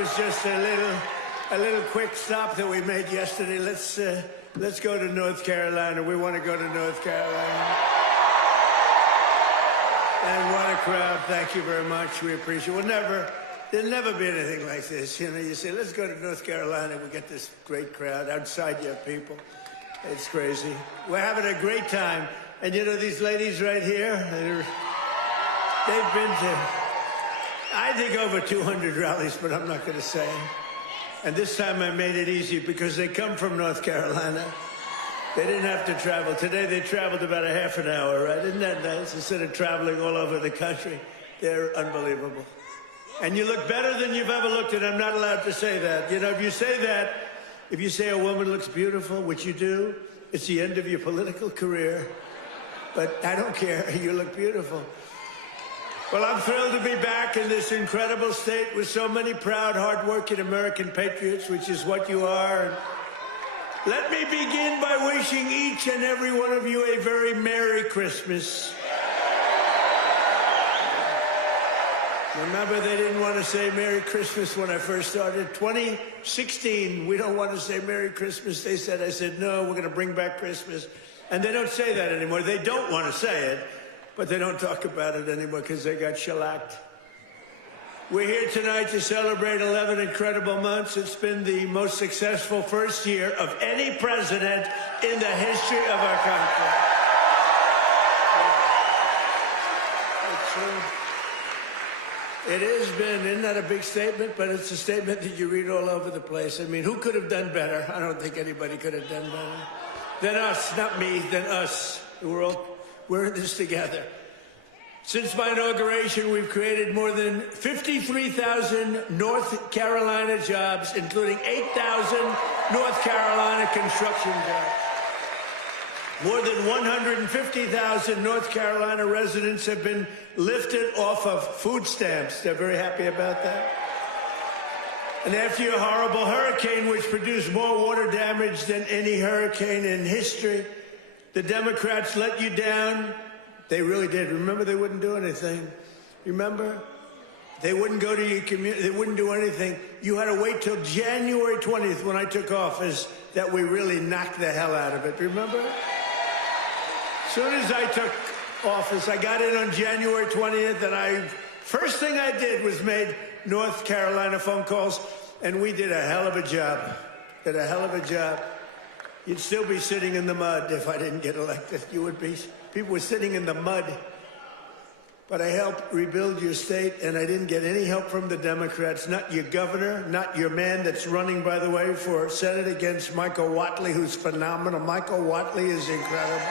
was just a little quick stop that we made yesterday. Let's go to North Carolina. We want to go to North Carolina. And what a crowd. Thank you very much. We appreciate it. There'll never be anything like this. You know, you say, let's go to North Carolina. We get this great crowd. Outside you have people. It's crazy. We're having a great time. And you know, these ladies right here, they've been to, I think, over 200 rallies, but I'm not going to say. And this time I made it easy because they come from North Carolina. They didn't have to travel. Today they traveled about a half an hour, right? Isn't that nice? Instead of traveling all over the country. They're unbelievable. And you look better than you've ever looked, and I'm not allowed to say that. You know, if you say that, if you say a woman looks beautiful, which you do, it's the end of your political career. But I don't care. You look beautiful. Well, I'm thrilled to be back in this incredible state with so many proud, hard-working American patriots, which is what you are. Let me begin by wishing each and every one of you a very Merry Christmas. Remember, they didn't want to say Merry Christmas when I first started. 2016, we don't want to say Merry Christmas. They said, I said, no, we're going to bring back Christmas. And they don't say that anymore. They don't want to say it, but they don't talk about it anymore because they got shellacked. We're here tonight to celebrate 11 incredible months. It's been the most successful first year of any president in the history of our country. It's true. It has been, isn't that a big statement? But it's a statement that you read all over the place. I mean, who could have done better? I don't think anybody could have done better than us, not me, than us. We're in this together. Since my inauguration, we've created more than 53,000 North Carolina jobs, including 8,000 North Carolina construction jobs. More than 150,000 North Carolina residents have been lifted off of food stamps. They're very happy about that. And after your horrible hurricane, which produced more water damage than any hurricane in history, the Democrats let you down. They really did. Remember, they wouldn't do anything. Remember? They wouldn't go to your community. They wouldn't do anything. You had to wait till January 20th when I took office that we really knocked the hell out of it. Remember? As soon as I took office, I got in on January 20th, and first thing I did was made North Carolina phone calls, and we did a hell of a job. Did a hell of a job. You'd still be sitting in the mud if I didn't get elected. You would be. People were sitting in the mud. But I helped rebuild your state, and I didn't get any help from the Democrats. Not your governor, not your man that's running, by the way, for Senate against Michael Whatley, who's phenomenal. Michael Whatley is incredible.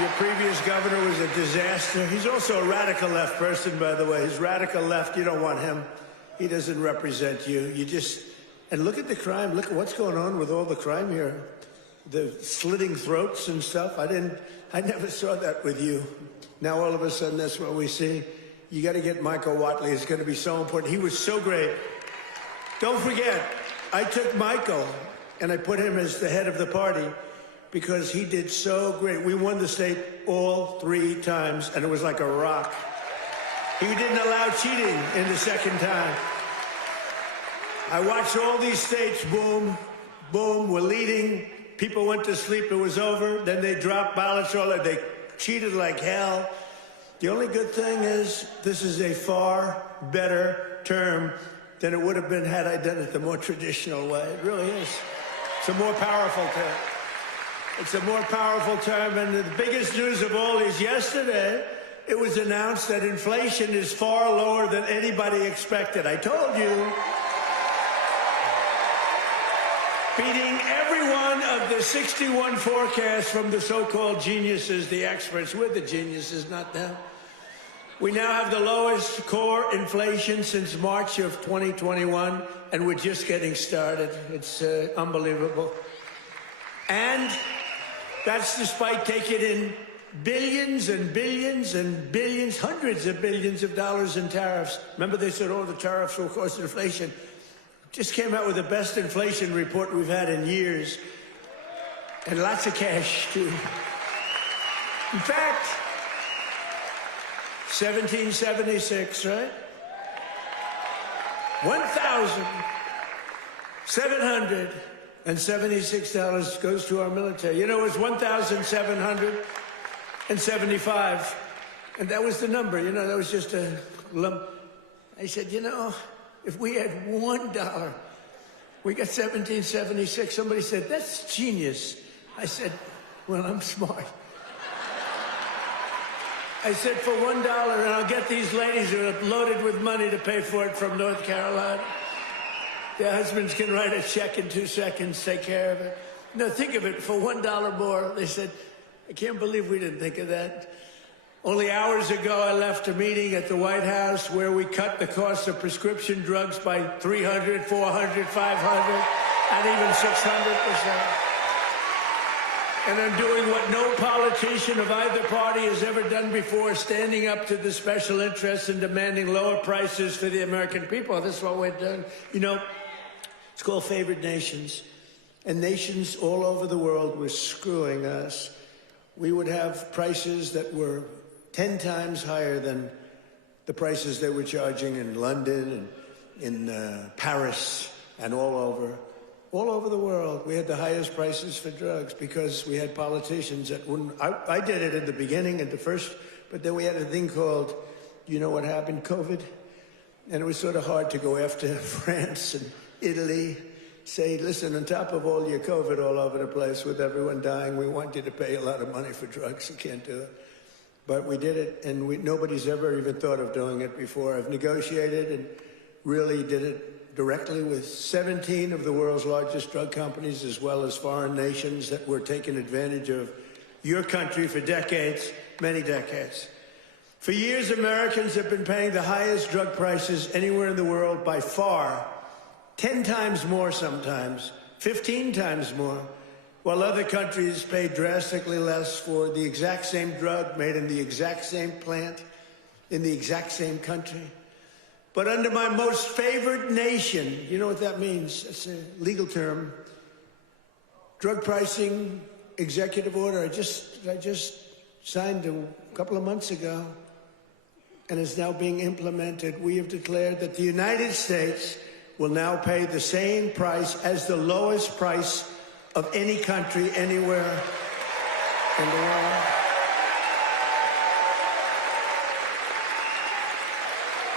Your previous governor was a disaster. He's also a radical left person, by the way. He's radical left. You don't want him. He doesn't represent you. And look at the crime. Look at what's going on with all the crime here. The slitting throats and stuff. I never saw that with you. Now all of a sudden that's what we see. You got to get Michael Whatley. It's going to be so important. He was so great. Don't forget, I took Michael and I put him as the head of the party because he did so great. We won the state all 3 times, and it was like a rock. He didn't allow cheating in the second time. I watched all these states, boom, boom, we're leading. People went to sleep, it was over. Then they dropped ballots, they cheated like hell. The only good thing is this is a far better term than it would have been had I done it the more traditional way. It really is. It's a more powerful term. It's a more powerful term, and the biggest news of all is yesterday, it was announced that inflation is far lower than anybody expected. I told you. Beating every one of the 61 forecasts from the so-called geniuses, the experts. We're the geniuses, not them. We now have the lowest core inflation since March of 2021, and we're just getting started. It's unbelievable. And that's despite taking in billions and billions and billions, hundreds of billions of dollars in tariffs. Remember they said, oh, the tariffs will cause inflation. Just came out with the best inflation report we've had in years. And lots of cash, too. In fact, 1776, right? $1,776 goes to our military. You know, it was $1,775, and that was the number. You know, that was just a lump. I said, you know, if we had $1, we got $1,776. Somebody said, that's genius. I said, well, I'm smart. I said, for $1, and I'll get these ladies who are loaded with money to pay for it from North Carolina. Their husbands can write a check in 2 seconds, take care of it. No, think of it, for $1 more. They said, I can't believe we didn't think of that. Only hours ago, I left a meeting at the White House where we cut the cost of prescription drugs by 300, 400, 500, and even 600%. And I'm doing what no politician of either party has ever done before, standing up to the special interests and demanding lower prices for the American people. This is what we're doing. You know, it's called favored nations. And nations all over the world were screwing us. We would have prices that were 10 times higher than the prices they were charging in London and in Paris and all over the world. We had the highest prices for drugs because we had politicians that wouldn't. I did it at the beginning, at the first, but then we had a thing called, you know what happened, COVID? And it was sort of hard to go after France and Italy, say, listen, on top of all your COVID all over the place with everyone dying, we want you to pay a lot of money for drugs. You can't do it. But we did it, and nobody's ever even thought of doing it before. I've negotiated and really did it directly with 17 of the world's largest drug companies, as well as foreign nations that were taking advantage of your country for decades, many decades. For years, Americans have been paying the highest drug prices anywhere in the world by far, 10 times more sometimes, 15 times more, while other countries pay drastically less for the exact same drug made in the exact same plant, in the exact same country. But under my most favored nation, you know what that means? It's a legal term. Drug pricing executive order. I just signed a couple of months ago, and is now being implemented. We have declared that the United States will now pay the same price as the lowest price of any country anywhere in the world.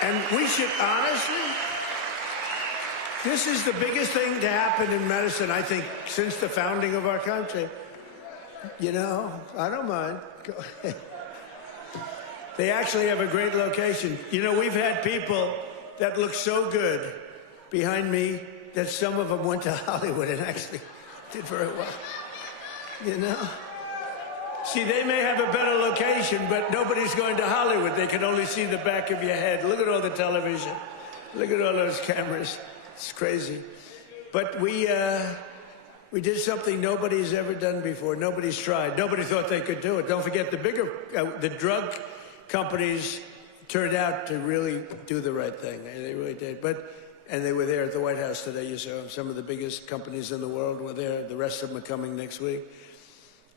And we should honestly, this is the biggest thing to happen in medicine, I think, since the founding of our country. You know, I don't mind. Go ahead. They actually have a great location. You know, we've had people that look so good behind me that some of them went to Hollywood and actually did very well. You know? See, they may have a better location, but nobody's going to Hollywood. They can only see the back of your head. Look at all the television. Look at all those cameras. It's crazy. But we did something nobody's ever done before. Nobody's tried. Nobody thought they could do it. Don't forget, the drug companies turned out to really do the right thing. They really did. And they were there at the White House today. You saw some of the biggest companies in the world were there. The rest of them are coming next week.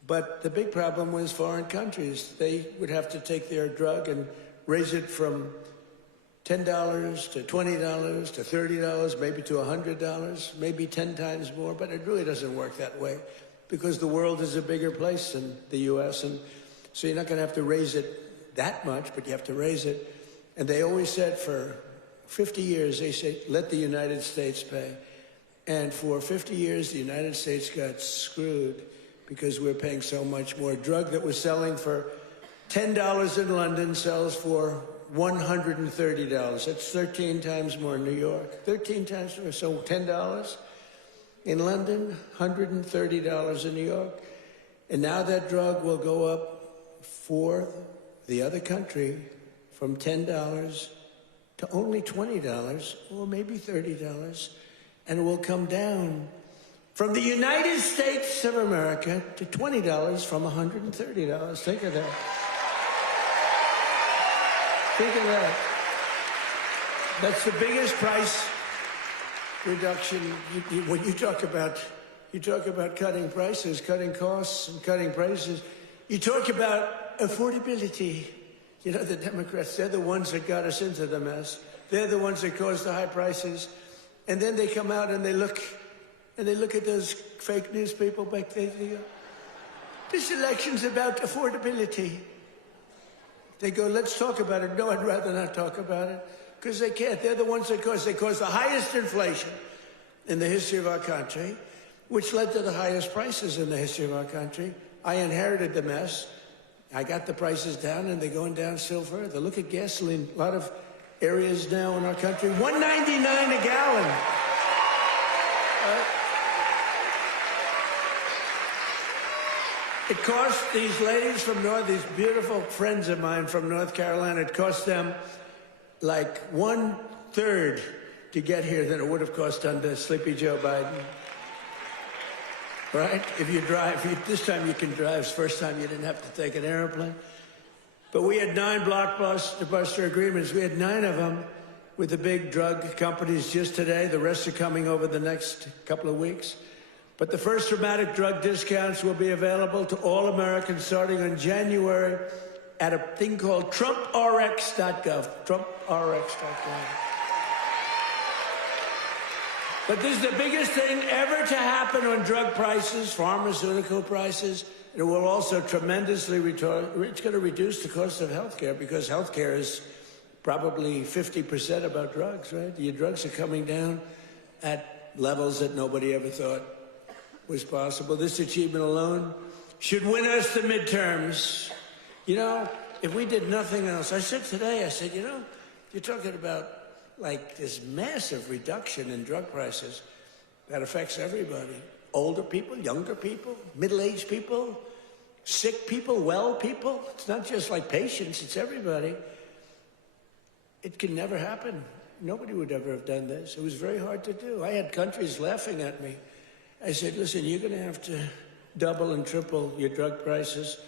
But the big problem was foreign countries. They would have to take their drug and raise it from $10 to $20 to $30, maybe to $100, maybe 10 times more. But it really doesn't work that way because the world is a bigger place than the U.S. And so you're not going to have to raise it that much, but you have to raise it. And they always said for 50 years, they say, let the United States pay. And for 50 years, the United States got screwed because we're paying so much more. A drug that was selling for $10 in London sells for $130. That's 13 times more in New York. 13 times more. So $10 in London, $130 in New York. And now that drug will go up for the other country from $10 to only $20 or maybe $30. And it will come down from the United States of America to $20 from $130. Think of that. Think of that. That's the biggest price reduction. When you talk about cutting prices, cutting costs, and cutting prices, you talk about affordability. You know, the Democrats, they're the ones that got us into the mess. They're the ones that cause the high prices. And then they come out and they look at those fake news people back there. They go, this election's about affordability. They go, let's talk about it. No, I'd rather not talk about it. Because they can't. They're the ones that cause the highest inflation in the history of our country, which led to the highest prices in the history of our country. I inherited the mess. I got the prices down, and they're going down still further. Look at gasoline. A lot of areas now in our country, $1.99 a gallon. It cost these ladies from these beautiful friends of mine from North Carolina, it cost them like 1/3 to get here than it would have cost under Sleepy Joe Biden. Right? If you drive, this time you can drive. First time you didn't have to take an airplane. But we had 9 blockbuster agreements. We had 9 of them with the big drug companies just today. The rest are coming over the next couple of weeks. But the first dramatic drug discounts will be available to all Americans starting in January at a thing called TrumpRx.gov. TrumpRx.gov. But this is the biggest thing ever to happen on drug prices, pharmaceutical prices. And it will also tremendously it's going to reduce the cost of health care, because health care is probably 50% about drugs, right? Your drugs are coming down at levels that nobody ever thought was possible. This achievement alone should win us the midterms. You know, if we did nothing else, I said, you know, you're talking about like this massive reduction in drug prices that affects everybody. Older people, younger people, middle-aged people, sick people, well people. It's not just like patients, it's everybody. It can never happen. Nobody would ever have done this. It was very hard to do. I had countries laughing at me. I said, listen, you're going to have to double and triple your drug prices.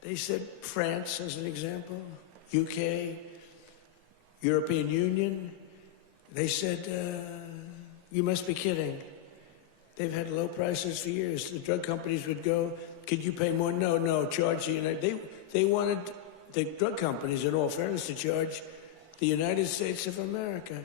They said, France, as an example, UK, European Union. They said, you must be kidding. They've had low prices for years. The drug companies would go, could you pay more? No, charge the United. They wanted the drug companies, in all fairness, to charge the United States of America.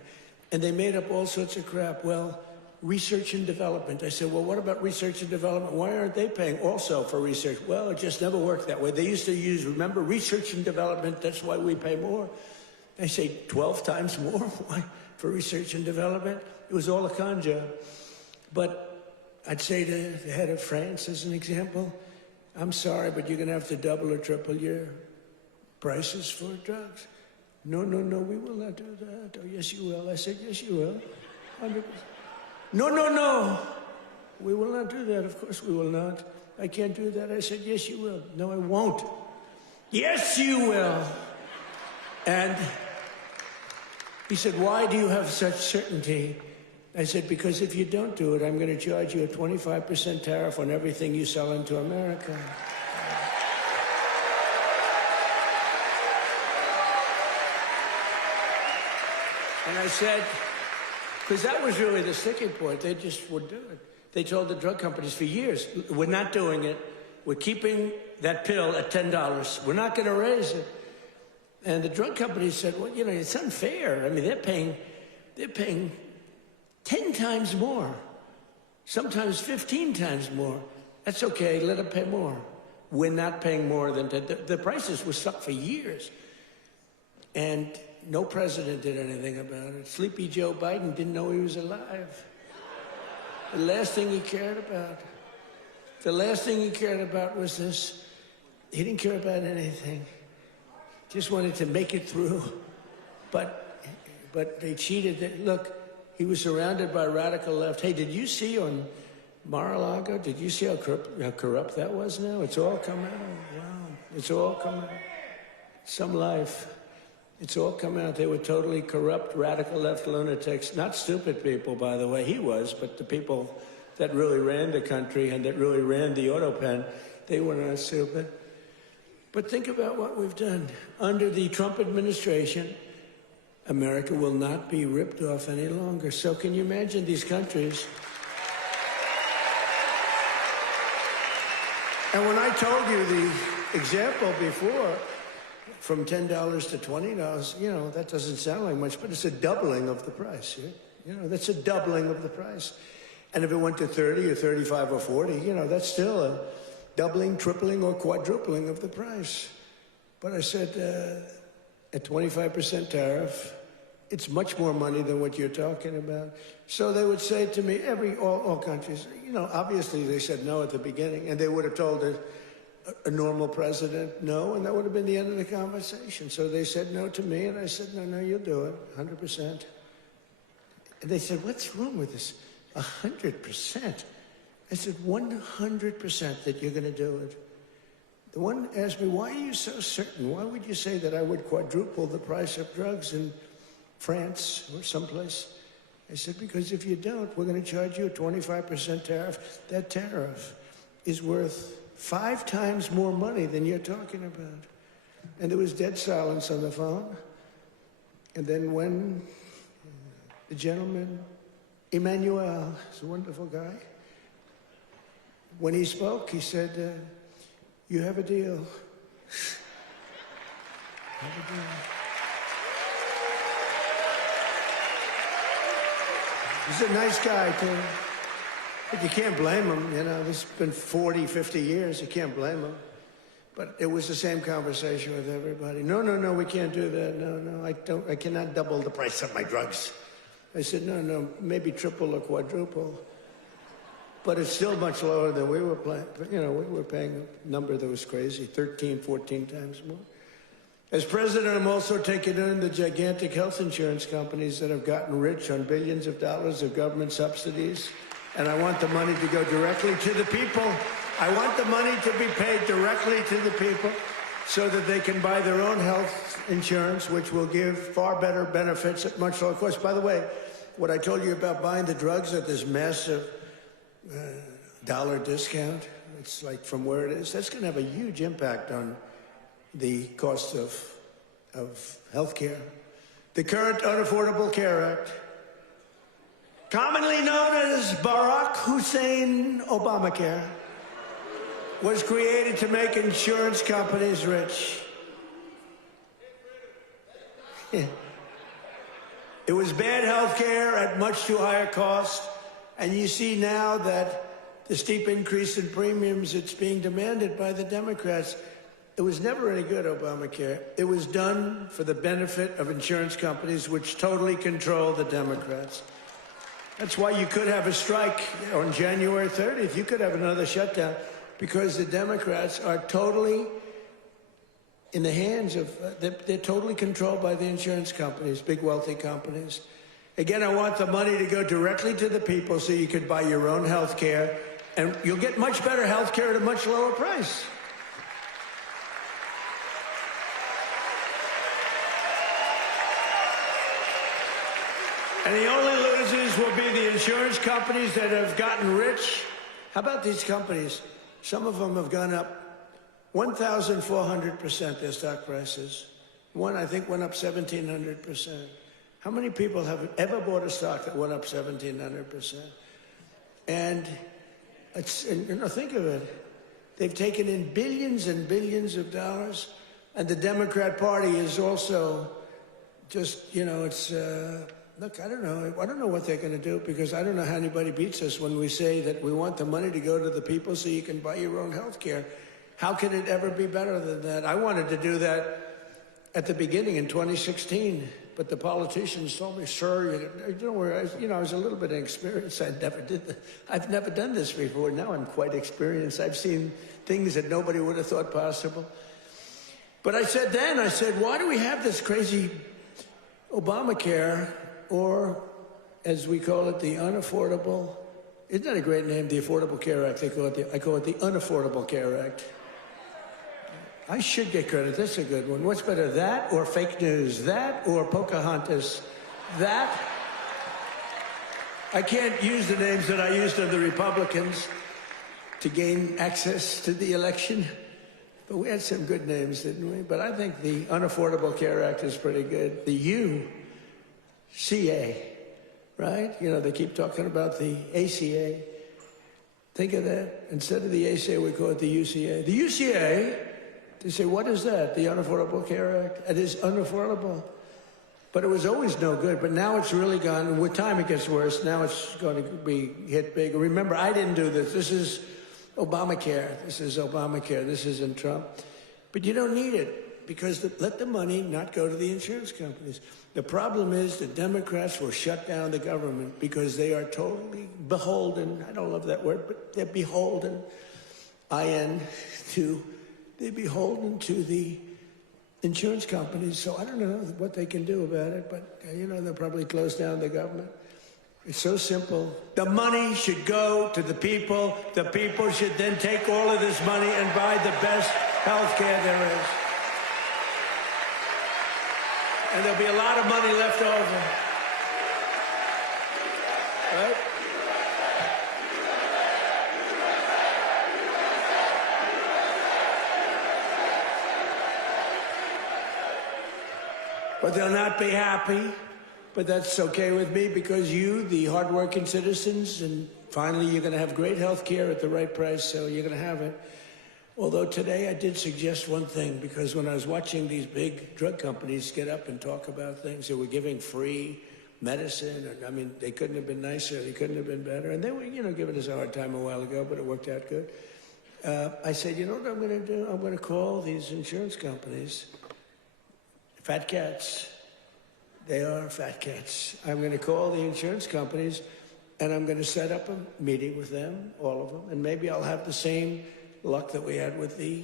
And they made up all sorts of crap. Well, research and development. I said, well, what about research and development? Why aren't they paying also for research? Well, it just never worked that way. They used to use, remember, research and development, that's why we pay more. I say 12 times more why? For research and development. It was all a con job. But I'd say to the head of France, as an example, I'm sorry, but you're going to have to double or triple your prices for drugs. No, we will not do that. Oh, yes, you will. I said, yes, you will. 100%. No. We will not do that. Of course we will not. I can't do that. I said, yes, you will. No, I won't. Yes, you will. And he said, why do you have such certainty? I said, because if you don't do it, I'm going to charge you a 25% tariff on everything you sell into America. And I said, because that was really the sticking point. They just would do it. They told the drug companies for years, we're not doing it. We're keeping that pill at $10. We're not going to raise it. And the drug companies said, well, you know, it's unfair. I mean, they're paying 10 times more, sometimes 15 times more. That's okay, let them pay more. We're not paying more than the prices were stuck for years. And no president did anything about it. Sleepy Joe Biden didn't know he was alive. The last thing he cared about was this. He didn't care about anything. Just wanted to make it through. But they cheated. Look, he was surrounded by radical left. Hey, did you see on Mar-a-Lago, did you see how corrupt that was now? It's all come out. Wow. It's all come out. Some life. It's all come out. They were totally corrupt, radical left lunatics. Not stupid people, by the way. He was, but the people that really ran the country and that really ran the auto pen, they were not stupid. But think about what we've done. Under the Trump administration, America will not be ripped off any longer. So can you imagine these countries? And when I told you the example before, from $10 to $20, you know, that doesn't sound like much, but it's a doubling of the price. Yeah? You know, that's a doubling of the price. And if it went to 30 or 35 or 40, you know, that's still a doubling, tripling, or quadrupling of the price. But I said, at 25% tariff, it's much more money than what you're talking about. So they would say to me, all countries, you know, obviously they said no at the beginning, and they would have told a normal president no, and that would have been the end of the conversation. So they said no to me, and I said, no, you'll do it, 100%. And they said, what's wrong with this? 100%. I said, 100% that you're going to do it. The one asked me, why are you so certain? Why would you say that I would quadruple the price of drugs in France or someplace? I said, because if you don't, we're going to charge you a 25% tariff. That tariff is worth 5 times more money than you're talking about. And there was dead silence on the phone. And then when the gentleman, Emmanuel, he's a wonderful guy, when he spoke, he said, you have a deal. Have a deal. He's a nice guy, too. But you can't blame him, you know. This has been 40, 50 years. You can't blame him. But it was the same conversation with everybody. No, we can't do that. No, I cannot double the price of my drugs. I said, no, maybe triple or quadruple. But it's still much lower than we were paying. You know, we were paying a number that was crazy, 13, 14 times more. As president, I'm also taking in the gigantic health insurance companies that have gotten rich on billions of dollars of government subsidies. And I want the money to go directly to the people. I want the money to be paid directly to the people so that they can buy their own health insurance, which will give far better benefits at much lower cost. By the way, what I told you about buying the drugs at this massive dollar discount, it's like from where it is, that's going to have a huge impact on the cost of health care. The current Unaffordable Care Act, commonly known as Barack Hussein Obamacare, was created to make insurance companies rich. It was bad health care at much too high a cost, and you see now that the steep increase in premiums that's being demanded by the Democrats, it was never any good, Obamacare. It was done for the benefit of insurance companies, which totally control the Democrats. That's why you could have a strike on January 30th. You could have another shutdown because the Democrats are totally in the hands of, they're totally controlled by the insurance companies, big wealthy companies. Again, I want the money to go directly to the people so you could buy your own health care, and you'll get much better health care at a much lower price. And the only losers will be the insurance companies that have gotten rich. How about these companies? Some of them have gone up 1,400%, their stock prices. One, I think, went up 1,700%. How many people have ever bought a stock that went up 1,700%? And you know, think of it. They've taken in billions and billions of dollars, and the Democrat Party is also just, you know, it's, look, I don't know what they're going to do, because I don't know how anybody beats us when we say that we want the money to go to the people so you can buy your own health care. How can it ever be better than that? I wanted to do that at the beginning in 2016, but the politicians told me, sir, you know, I was a little bit inexperienced. I've never done this before. Now I'm quite experienced. I've seen things that nobody would have thought possible. But I said, why do we have this crazy Obamacare, or as we call it, the unaffordable, isn't that a great name, the Affordable Care Act? I call it the Unaffordable Care Act. I should get credit. That's a good one. What's better, that or fake news? That or Pocahontas? That? I can't use the names that I used of the Republicans to gain access to the election, but we had some good names, didn't we? But I think the Unaffordable Care Act is pretty good. The UCA, right? You know, they keep talking about the ACA. Think of that. Instead of the ACA, we call it the UCA. The UCA They say, what is that? The Unaffordable Care Act? It is unaffordable. But it was always no good. But now it's really gone. And with time, it gets worse. Now it's going to be hit big. Remember, I didn't do this. This is Obamacare. This is Obamacare. This isn't Trump. But you don't need it because let the money not go to the insurance companies. The problem is the Democrats will shut down the government because they are totally beholden. I don't love that word, but they're beholden. They're beholden to the insurance companies, so I don't know what they can do about it, but, they'll probably close down the government. It's so simple. The money should go to the people. The people should then take all of this money and buy the best health care there is. And there'll be a lot of money left over. Right? But they'll not be happy. But that's okay with me because you, the hardworking citizens, and finally you're going to have great health care at the right price, so you're going to have it. Although today I did suggest one thing, because when I was watching these big drug companies get up and talk about things, they were giving free medicine. And, they couldn't have been nicer. They couldn't have been better. And they were, giving us a hard time a while ago, but it worked out good. I said, you know what I'm going to do? I'm going to call these insurance companies fat cats. They are fat cats. I'm going to call the insurance companies, and I'm going to set up a meeting with them, all of them, and maybe I'll have the same luck that we had with the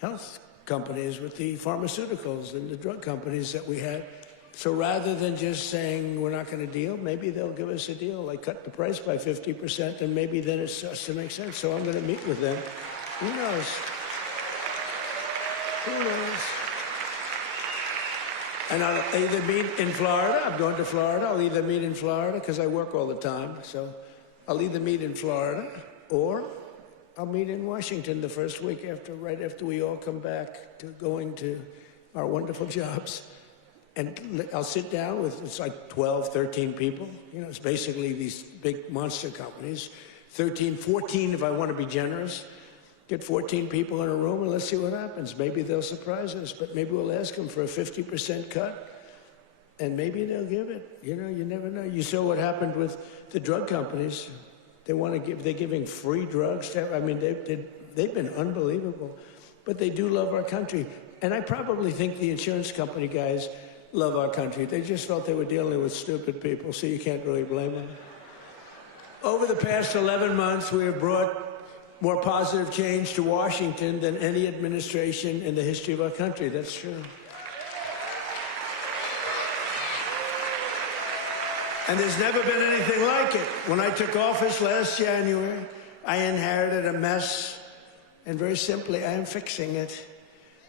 health companies, with the pharmaceuticals and the drug companies that we had. So rather than just saying we're not going to deal, maybe they'll give us a deal, like cut the price by 50%, and maybe then it starts to make sense. So I'm going to meet with them. Who knows? Who knows? And I'll either meet in Florida. I'm going to Florida. I'll either meet in Florida because I work all the time. So I'll either meet in Florida or I'll meet in Washington the first week right after we all come back to going to our wonderful jobs. And I'll sit down with, it's like 12, 13 people. It's basically these big monster companies. 13, 14 if I want to be generous. Get 14 people in a room and let's see what happens. Maybe they'll surprise us, but maybe we'll ask them for a 50% cut, and maybe they'll give it. You never know. You saw what happened with the drug companies. They're giving free drugs. They've been unbelievable, but they do love our country. And I probably think the insurance company guys love our country. They just felt they were dealing with stupid people, so you can't really blame them. Over the past 11 months, we have brought more positive change to Washington than any administration in the history of our country. That's true. And there's never been anything like it. When I took office last January, I inherited a mess, and very simply, I am fixing it.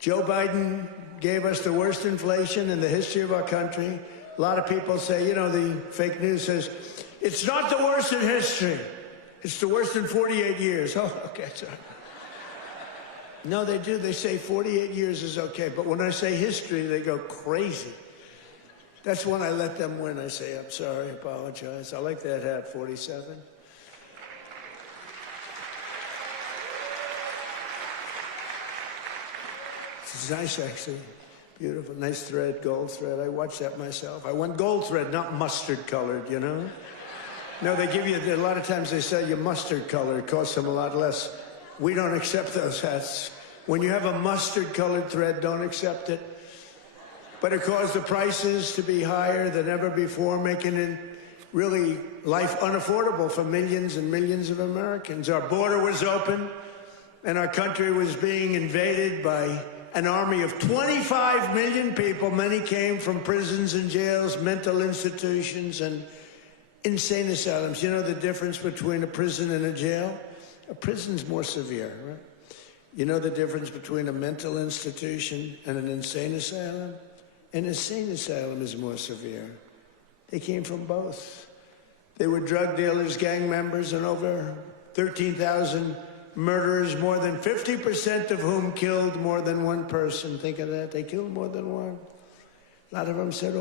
Joe Biden gave us the worst inflation in the history of our country. A lot of people say, the fake news says, it's not the worst in history. It's the worst in 48 years. Oh, okay, sorry. No, they do. They say 48 years is okay. But when I say history, they go crazy. That's when I let them win. I say, I'm sorry, apologize. I like that hat, 47. It's nice, actually. Beautiful, nice thread, gold thread. I watched that myself. I want gold thread, not mustard colored, No, they give you, a lot of times they sell you mustard color. It costs them a lot less. We don't accept those hats. When you have a mustard colored thread, don't accept it. But it caused the prices to be higher than ever before, making it really life unaffordable for millions and millions of Americans. Our border was open, and our country was being invaded by an army of 25 million people. Many came from prisons and jails, mental institutions, and insane asylums. You know the difference between a prison and a jail? A prison's more severe, right? You know the difference between a mental institution and an insane asylum? An insane asylum is more severe. They came from both. They were drug dealers, gang members, and over 13,000 murderers, more than 50% of whom killed more than one person. Think of that. They killed more than one. A lot of them said,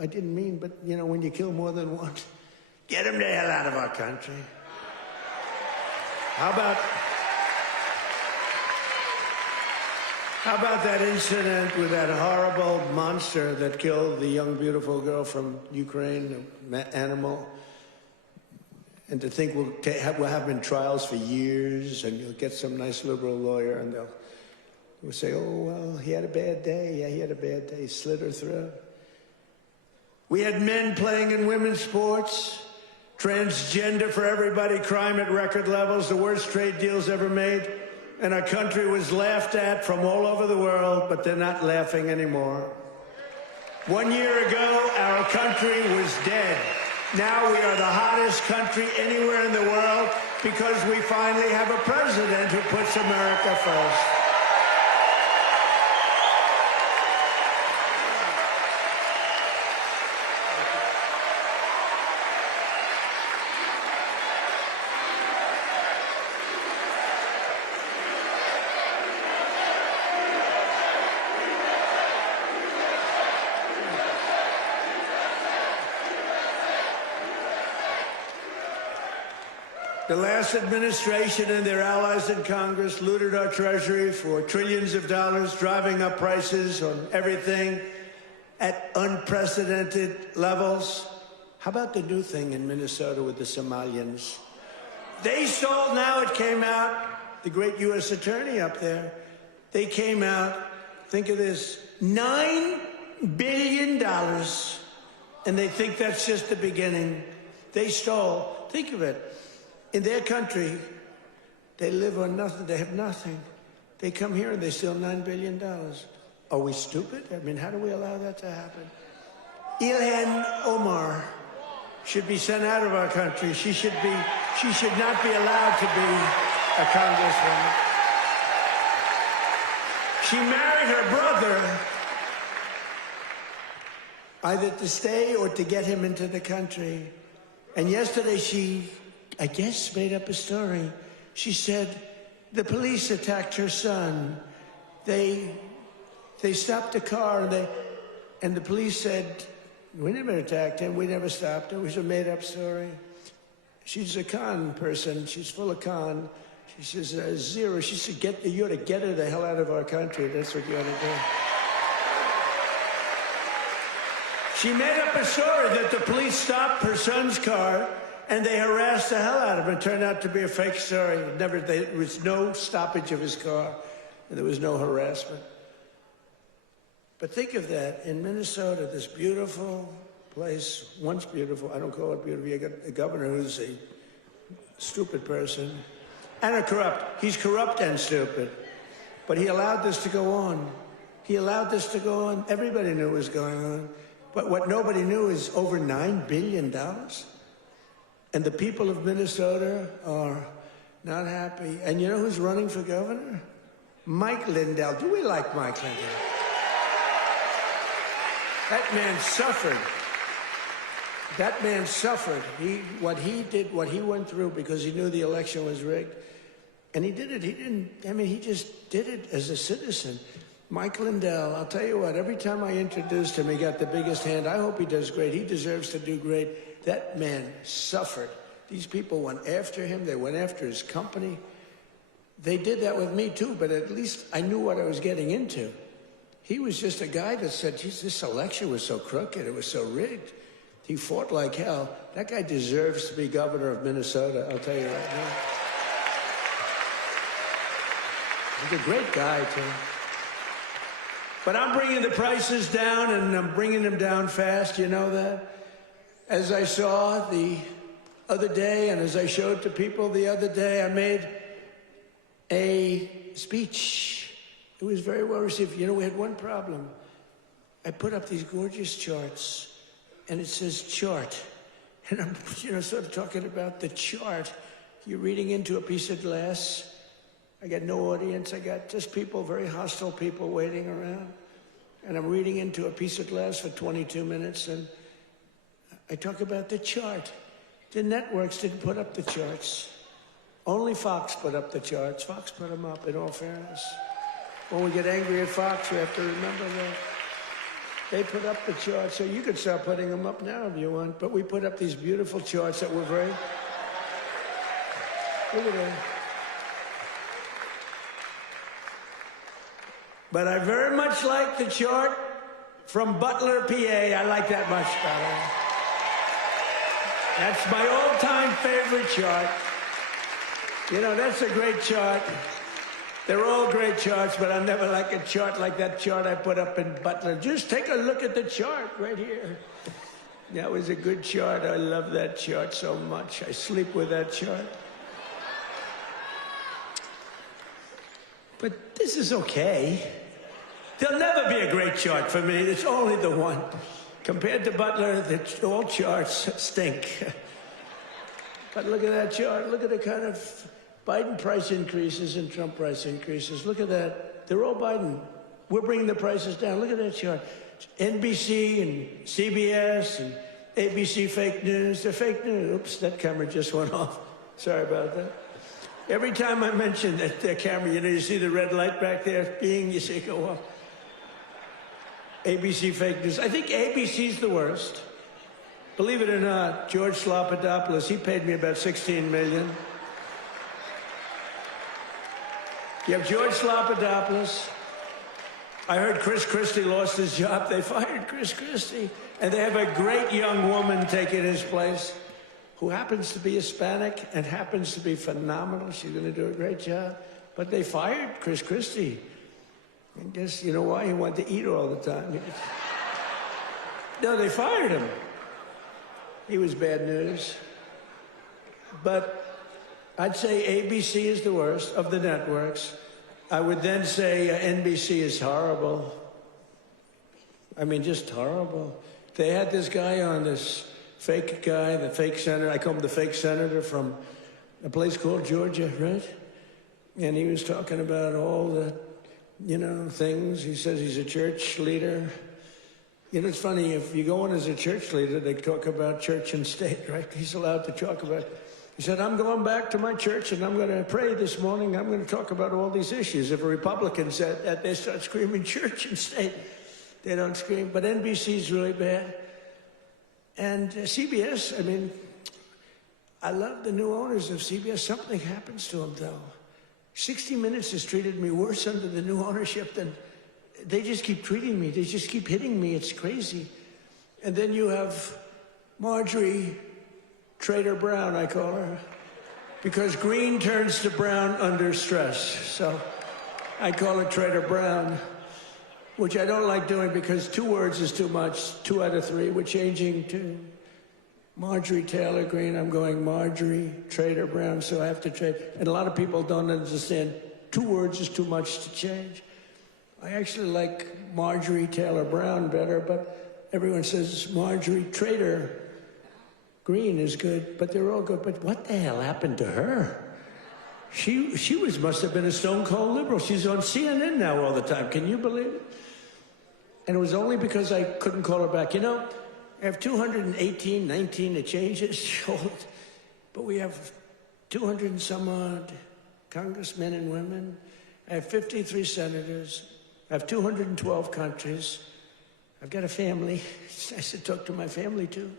I didn't mean, but, when you kill more than one, get them the hell out of our country. How How about that incident with that horrible monster that killed the young, beautiful girl from Ukraine, animal? And to think we'll have been trials for years, and you'll get some nice liberal lawyer, and they'll say, oh, well, he had a bad day. Yeah, he had a bad day. He slit her throat. We had men playing in women's sports, transgender for everybody, crime at record levels, the worst trade deals ever made. And our country was laughed at from all over the world, but they're not laughing anymore. 1 year ago, our country was dead. Now we are the hottest country anywhere in the world because we finally have a president who puts America first. The last administration and their allies in Congress looted our Treasury for trillions of dollars, driving up prices on everything at unprecedented levels. How about the new thing in Minnesota with the Somalians? They stole, now it came out, the great U.S. attorney up there, they came out, think of this, $9 billion, and they think that's just the beginning. They stole, think of it. In their country, they live on nothing. They have nothing. They come here and they steal $9 billion. Are we stupid? I mean, how do we allow that to happen? Ilhan Omar should be sent out of our country. She should not be allowed to be a congresswoman. She married her brother either to stay or to get him into the country. And yesterday she, I guess, made up a story. She said the police attacked her son. They stopped the car, and the police said, we never attacked him, we never stopped him. It was a made-up story. She's a con person. She's full of con. She says, zero. She said, you ought to get her the hell out of our country. That's what you ought to do. She made up a story that the police stopped her son's car, and they harassed the hell out of him. It turned out to be a fake story. There was no stoppage of his car, and there was no harassment. But think of that. In Minnesota, this beautiful place, once beautiful, I don't call it beautiful, you got a governor who's a stupid person, and a corrupt. He's corrupt and stupid. But he allowed this to go on. He allowed this to go on. Everybody knew what was going on. But what nobody knew is over $9 billion. And the people of Minnesota are not happy. And you know who's running for governor? Mike Lindell. Do we like Mike Lindell? That man suffered. That man suffered. What he did, what he went through because he knew the election was rigged. And he did it. He just did it as a citizen. Mike Lindell, I'll tell you what, every time I introduced him, he got the biggest hand. I hope he does great. He deserves to do great. That man suffered. These people went after him. They went after his company. They did that with me, too, but at least I knew what I was getting into. He was just a guy that said, geez, this election was so crooked. It was so rigged. He fought like hell. That guy deserves to be governor of Minnesota, I'll tell you right now. He's a great guy, too. But I'm bringing the prices down, and I'm bringing them down fast. You know that? As I saw the other day, and as I showed to people the other day, I made a speech. It was very well received. You know, we had one problem. I put up these gorgeous charts, and it says chart. And I'm, sort of talking about the chart. You're reading into a piece of glass. I got no audience. I got just people, very hostile people waiting around. And I'm reading into a piece of glass for 22 minutes, and I talk about the chart. The networks didn't put up the charts. Only Fox put up the charts. Fox put them up, in all fairness. When we get angry at Fox, we have to remember that. They put up the charts, so you could start putting them up now if you want. But we put up these beautiful charts that were very... Look at that. But I very much like the chart from Butler, PA. I like that much better. That's my all-time favorite chart. You know, that's a great chart. They're all great charts, but I never like a chart like that chart I put up in Butler. Just take a look at the chart right here. That was a good chart. I love that chart so much. I sleep with that chart. But this is okay. There'll never be a great chart for me. It's only the one. Compared to Butler, all charts stink. But look at that chart. Look at the kind of Biden price increases and Trump price increases. Look at that. They're all Biden. We're bringing the prices down. Look at that chart. NBC and CBS and ABC fake news. They're fake news. Oops, that camera just went off. Sorry about that. Every time I mention that camera, you know, you see the red light back there being, you see it go off. ABC fake news. I think ABC's the worst. Believe it or not, George Slopadopoulous, he paid me about $16 million. You have George Slopadopoulous. I heard Chris Christie lost his job. They fired Chris Christie. And they have a great young woman taking his place who happens to be Hispanic and happens to be phenomenal. She's going to do a great job. But they fired Chris Christie. I guess, you know why? He wanted to eat all the time. No, they fired him. He was bad news. But I'd say ABC is the worst of the networks. I would then say NBC is horrible. I mean, just horrible. They had this guy on, this fake guy, the fake senator. I call him the fake senator from a place called Georgia, right? And he was talking about all the, you know, things. He says he's a church leader. You know, it's funny, if you go in as a church leader, they talk about church and state, right? He's allowed to talk about. He said, I'm going back to my church and I'm going to pray this morning. I'm going to talk about all these issues. If a Republican said that, they start screaming church and state. They don't scream. But NBC's really bad. And CBS, I mean, I love the new owners of CBS. Something happens to them, though. 60 Minutes has treated me worse under the new ownership than... They just keep treating me. They just keep hitting me. It's crazy. And then you have Marjorie Trader Brown, I call her, because green turns to brown under stress. So I call her Trader Brown, which I don't like doing because 2 words is too much. 2 out of 3. We're changing to Marjorie Taylor Greene. I'm going Marjorie Trader Brown, so I have to trade. And a lot of people don't understand 2 words is too much to change. I actually like Marjorie Taylor Brown better, but everyone says Marjorie Trader Greene is good, but they're all good. But what the hell happened to her? She must have been a stone cold liberal. She's on CNN now all the time. Can you believe it? And it was only because I couldn't call her back. You know, I have 218, 19 to change it, but we have 200 and some odd congressmen and women. I have 53 senators. I have 212 countries. I've got a family. I should talk to my family, too.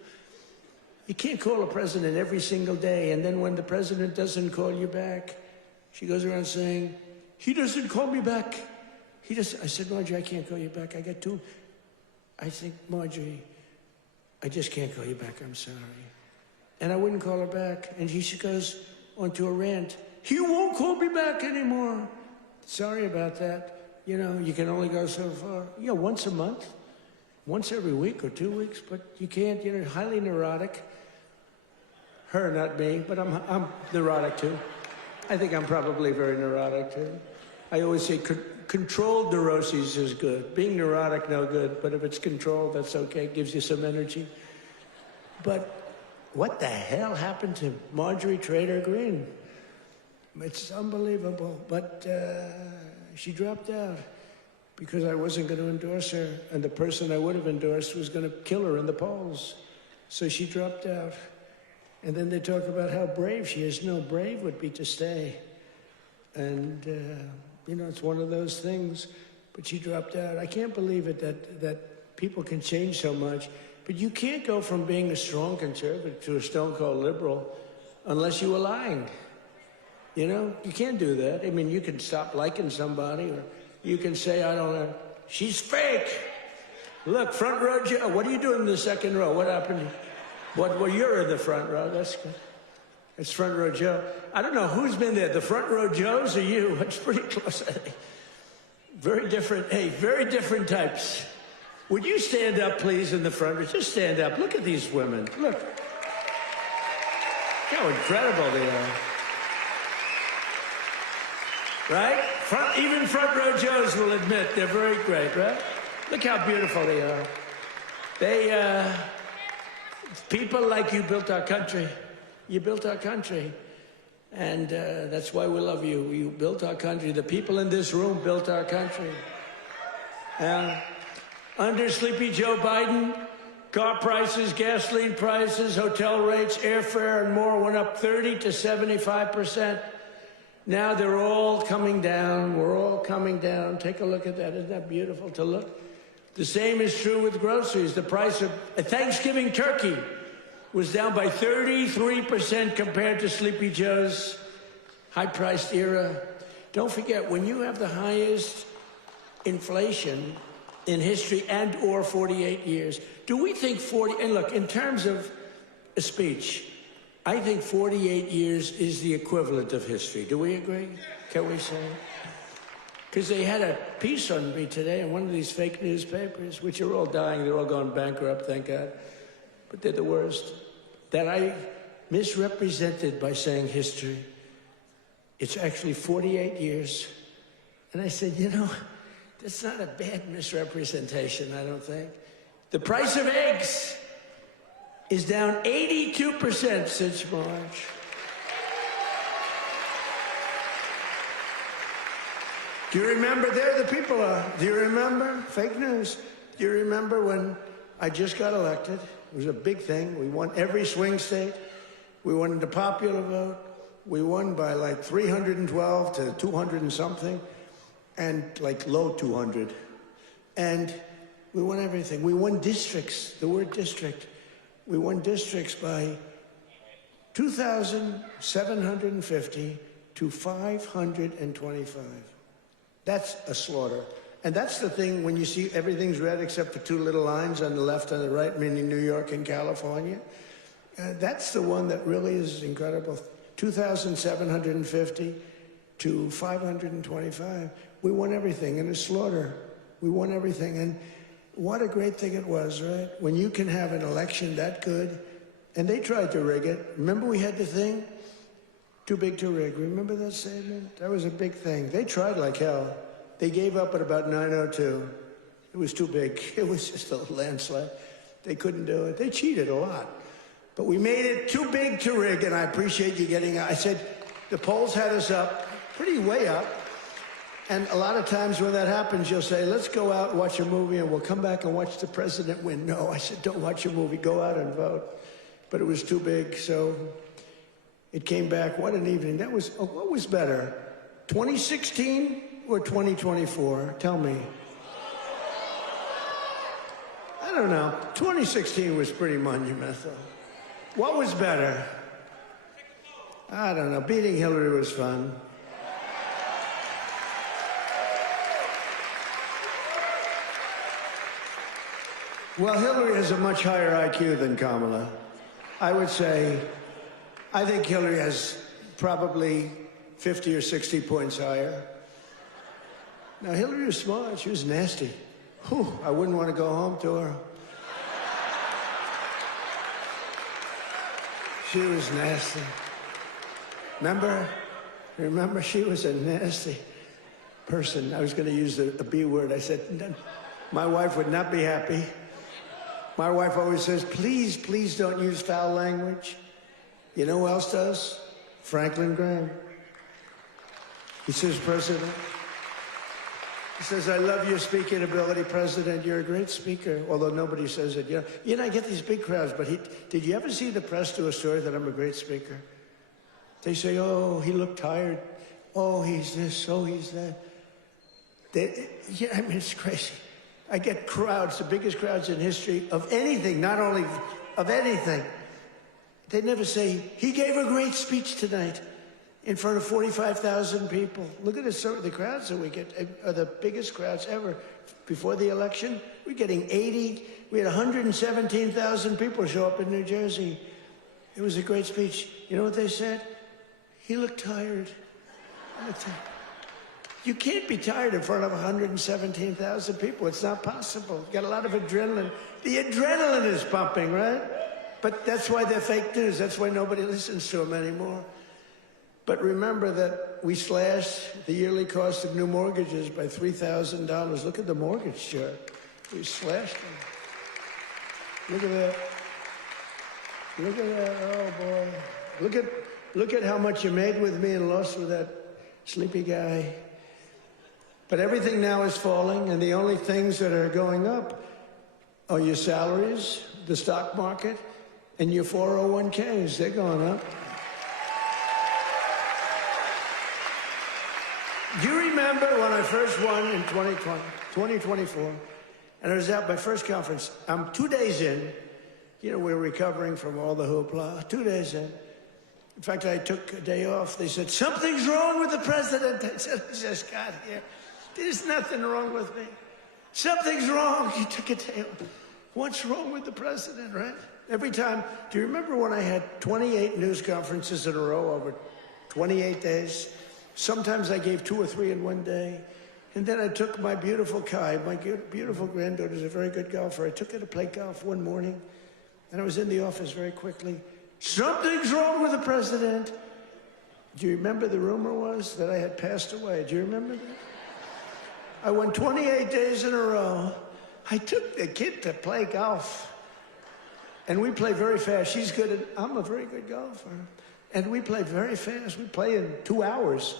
You can't call a president every single day, and then when the president doesn't call you back, she goes around saying, he doesn't call me back. He doesn't. I said, Marjorie, I can't call you back. I got 2. I think, Marjorie, I just can't call you back. I'm sorry. And I wouldn't call her back. And she goes onto a rant. He won't call me back anymore. Sorry about that. You know, you can only go so far. You know, once a month, once every week or 2 weeks, but you can't, you know, highly neurotic. Her, not me, but I'm neurotic too. I think I'm probably very neurotic too. I always say controlled neuroses is good. Being neurotic, no good, but if it's controlled, that's okay. It gives you some energy. But what the hell happened to Marjorie Trader Greene? It's unbelievable, but she dropped out because I wasn't going to endorse her, and the person I would have endorsed was going to kill her in the polls. So she dropped out. And then they talk about how brave she is. No, brave would be to stay. And, you know, it's one of those things. But she dropped out. I can't believe it that people can change so much. But you can't go from being a strong conservative to a stone-cold liberal unless you were lying. You know, you can't do that. I mean, you can stop liking somebody or You can say, I don't know. She's fake. Look, front row Joe. What are you doing in the second row? What happened? Well, you're in the front row. That's good. It's front row Joe. I don't know who's been there, the front row Joes or you? It's pretty close, I think. Very different, hey, very different types. Would you stand up, please, in the front row? Just stand up. Look at these women. Look. How incredible they are. Right? Even front row Joes will admit they're very great, right? Look how beautiful they are. People like you built our country. You built our country. And that's why we love you. You built our country. The people in this room built our country. Under Sleepy Joe Biden, car prices, gasoline prices, hotel rates, airfare, and more went up 30 to 75%. Now they're all coming down. We're all coming down. Take a look at that. Isn't that beautiful to look? The same is true with groceries. The price of a Thanksgiving turkey was down by 33% compared to Sleepy Joe's high-priced era. Don't forget, when you have the highest inflation in history and or 48 years, do we think and look, in terms of a speech, I think 48 years is the equivalent of history. Do we agree? Can we say? Because they had a piece on me today in one of these fake newspapers, which are all dying. They're all going bankrupt, thank God. But they're the worst. That I misrepresented by saying history. It's actually 48 years. And I said, you know, that's not a bad misrepresentation, I don't think. The price of eggs is down 82% since March. Do you remember? There the people are. Do you remember? Fake news. Do you remember when I just got elected? It was a big thing. We won every swing state. We won the popular vote. We won by like 312 to 200 and something, and like low 200. And we won everything. We won districts, the word district. We won districts by 2,750 to 525. That's a slaughter. And that's the thing when you see everything's red except for two little lines on the left and the right, meaning New York and California. That's the one that really is incredible. 2,750 to 525. We won everything in a slaughter. We won everything. And what a great thing it was, right? When you can have an election that good. And they tried to rig it. Remember we had the thing? Too big to rig. Remember that statement? That was a big thing. They tried like hell. They gave up at about 9:02. It was too big. It was just a landslide. They couldn't do it. They cheated a lot. But we made it too big to rig, and I appreciate you getting out. I said, the polls had us up, pretty way up. And a lot of times when that happens, you'll say, let's go out and watch a movie, and we'll come back and watch the president win. No, I said, don't watch a movie. Go out and vote. But it was too big, so it came back. What an evening. That was, what was better, 2016 or 2024? Tell me. I don't know. 2016 was pretty monumental. What was better? I don't know. Beating Hillary was fun. Well, Hillary has a much higher IQ than Kamala. I would say, I think Hillary has probably 50 or 60 points higher. Now, Hillary was smart. She was nasty. Whew, I wouldn't want to go home to her. She was nasty. Remember, she was a nasty person. I was going to use a B word. I said, my wife would not be happy. My wife always says, please, please don't use foul language. You know who else does? Franklin Graham. He says, President, he says, I love your speaking ability, President. You're a great speaker, although nobody says it. You know, I get these big crowds, but did you ever see the press do a story that I'm a great speaker? They say, oh, he looked tired. Oh, he's this. Oh, he's that. Yeah, I mean, it's crazy. I get crowds, the biggest crowds in history of anything, not only of anything. They never say, he gave a great speech tonight. in front of 45,000 people. Look at the crowds that we get, are the biggest crowds ever. Before the election, we're getting 80, we had 117,000 people show up in New Jersey. It was a great speech. You know what they said? He looked tired. You can't be tired in front of 117,000 people. It's not possible. You got a lot of adrenaline. The adrenaline is pumping, right? But that's why they're fake news. That's why nobody listens to them anymore. But remember that we slashed the yearly cost of new mortgages by $3,000. Look at the mortgage chart. We slashed them. Look at that. Look at that. Oh, boy. Look at how much you made with me and lost with that sleepy guy. But everything now is falling, and the only things that are going up are your salaries, the stock market, and your 401ks. They're going up. Do you remember when I first won in 2024, and I was at my first conference? I'm 2 days in. You know, we're recovering from all the hoopla. 2 days in. In fact, I took a day off. They said, something's wrong with the president. I said, I just got here. There's nothing wrong with me. Something's wrong. You took a day off. What's wrong with the president, right? Every time. Do you remember when I had 28 news conferences in a row over 28 days? Sometimes I gave 2 or 3 in one day. And then I took my beautiful Kai, my beautiful granddaughter is a very good golfer. I took her to play golf one morning, and I was in the office very quickly. Something's wrong with the president. Do you remember the rumor was that I had passed away? Do you remember that? I won 28 days in a row. I took the kid to play golf. And we play very fast. She's good at, I'm a very good golfer. And we played very fast. We play in 2 hours.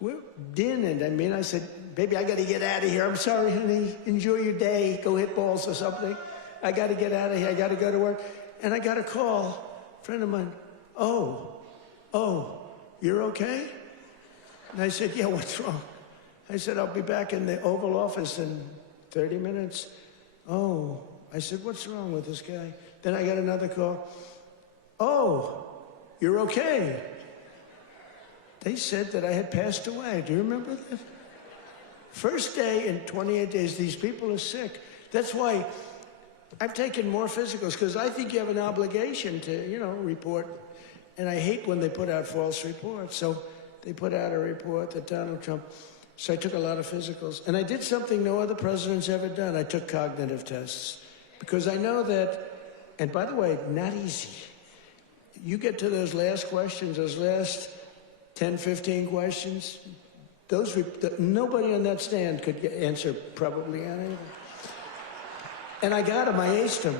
We're dinning. I mean, I said, baby, I got to get out of here. I'm sorry, honey. Enjoy your day. Go hit balls or something. I got to get out of here. I got to go to work. And I got a call. A friend of mine, oh, you're okay? And I said, yeah, what's wrong? I said, I'll be back in the Oval Office in 30 minutes. Oh, I said, what's wrong with this guy? Then I got another call. Oh, you're okay. They said that I had passed away. Do you remember that? First day in 28 days, these people are sick. That's why I've taken more physicals, because I think you have an obligation to, you know, report. And I hate when they put out false reports. So they put out a report that Donald Trump. So I took a lot of physicals. And I did something no other president's ever done. I took cognitive tests. Because I know that, and by the way, not easy. You get to those last questions, those last 10, 15 questions, nobody on that stand could answer probably any of them. And I got them, I aced them.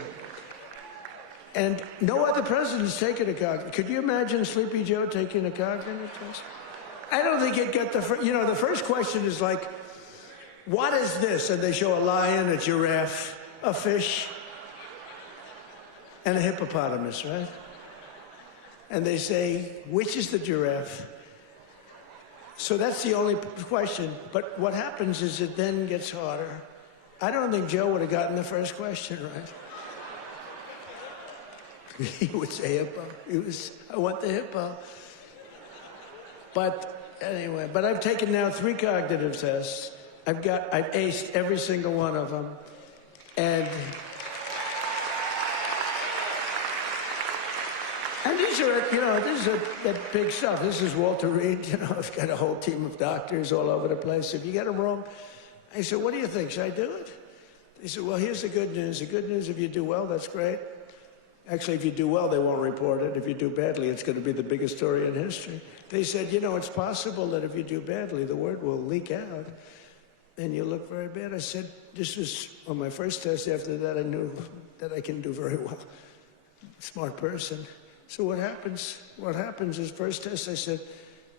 And no other president's taken a cognitive. Could you imagine Sleepy Joe taking a cognitive test? I don't think it got the first question is like, what is this? And they show a lion, a giraffe, a fish, and a hippopotamus, right? And they say, which is the giraffe? So that's the only question. But what happens is it then gets harder. I don't think Joe would have gotten the first question right. He would say hippo. I want the hippo. But anyway, I've taken now 3 cognitive tests. I've aced every single one of them. And these are, this is that big stuff. This is Walter Reed. I've got a whole team of doctors all over the place. If you get them wrong, I said, what do you think? Should I do it? They said, well, here's the good news. The good news, if you do well, that's great. Actually, if you do well, they won't report it. If you do badly, it's going to be the biggest story in history. They said, it's possible that if you do badly, the word will leak out and you'll look very bad. I said, this was on my first test. After that, I knew that I can do very well. Smart person. So what happens is first test, I said,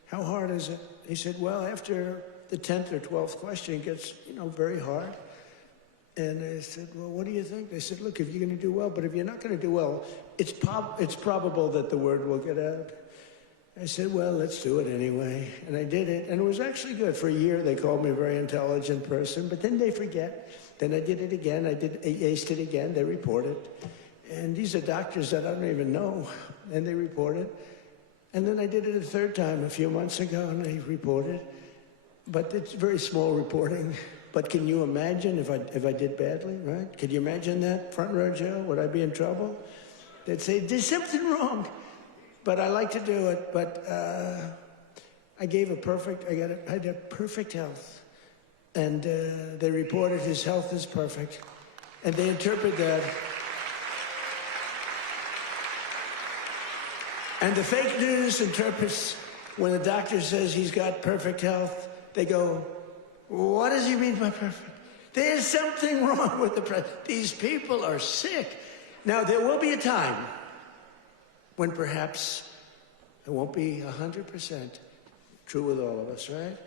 how hard is it? He said, well, after the 10th or 12th question, it gets, very hard. And I said, well, what do you think? They said, look, if you're going to do well, but if you're not going to do well, it's probable that the word will get out. I said, well, let's do it anyway. And I did it, and it was actually good. For a year, they called me a very intelligent person, but then they forget. Then I did it again. I aced it again. They report it. And these are doctors that I don't even know, and they report it. And then I did it a third time a few months ago, and I reported. But it's very small reporting. But can you imagine if I did badly, right? Could you imagine that, front row Joe? Would I be in trouble? They'd say, there's something wrong. But I like to do it. But I had perfect health. And they reported his health is perfect. And they interpret that. And the fake news interprets when the doctor says he's got perfect health, they go, what does he mean by perfect? There's something wrong with the president. These people are sick. Now, there will be a time when perhaps it won't be 100% true with all of us, right?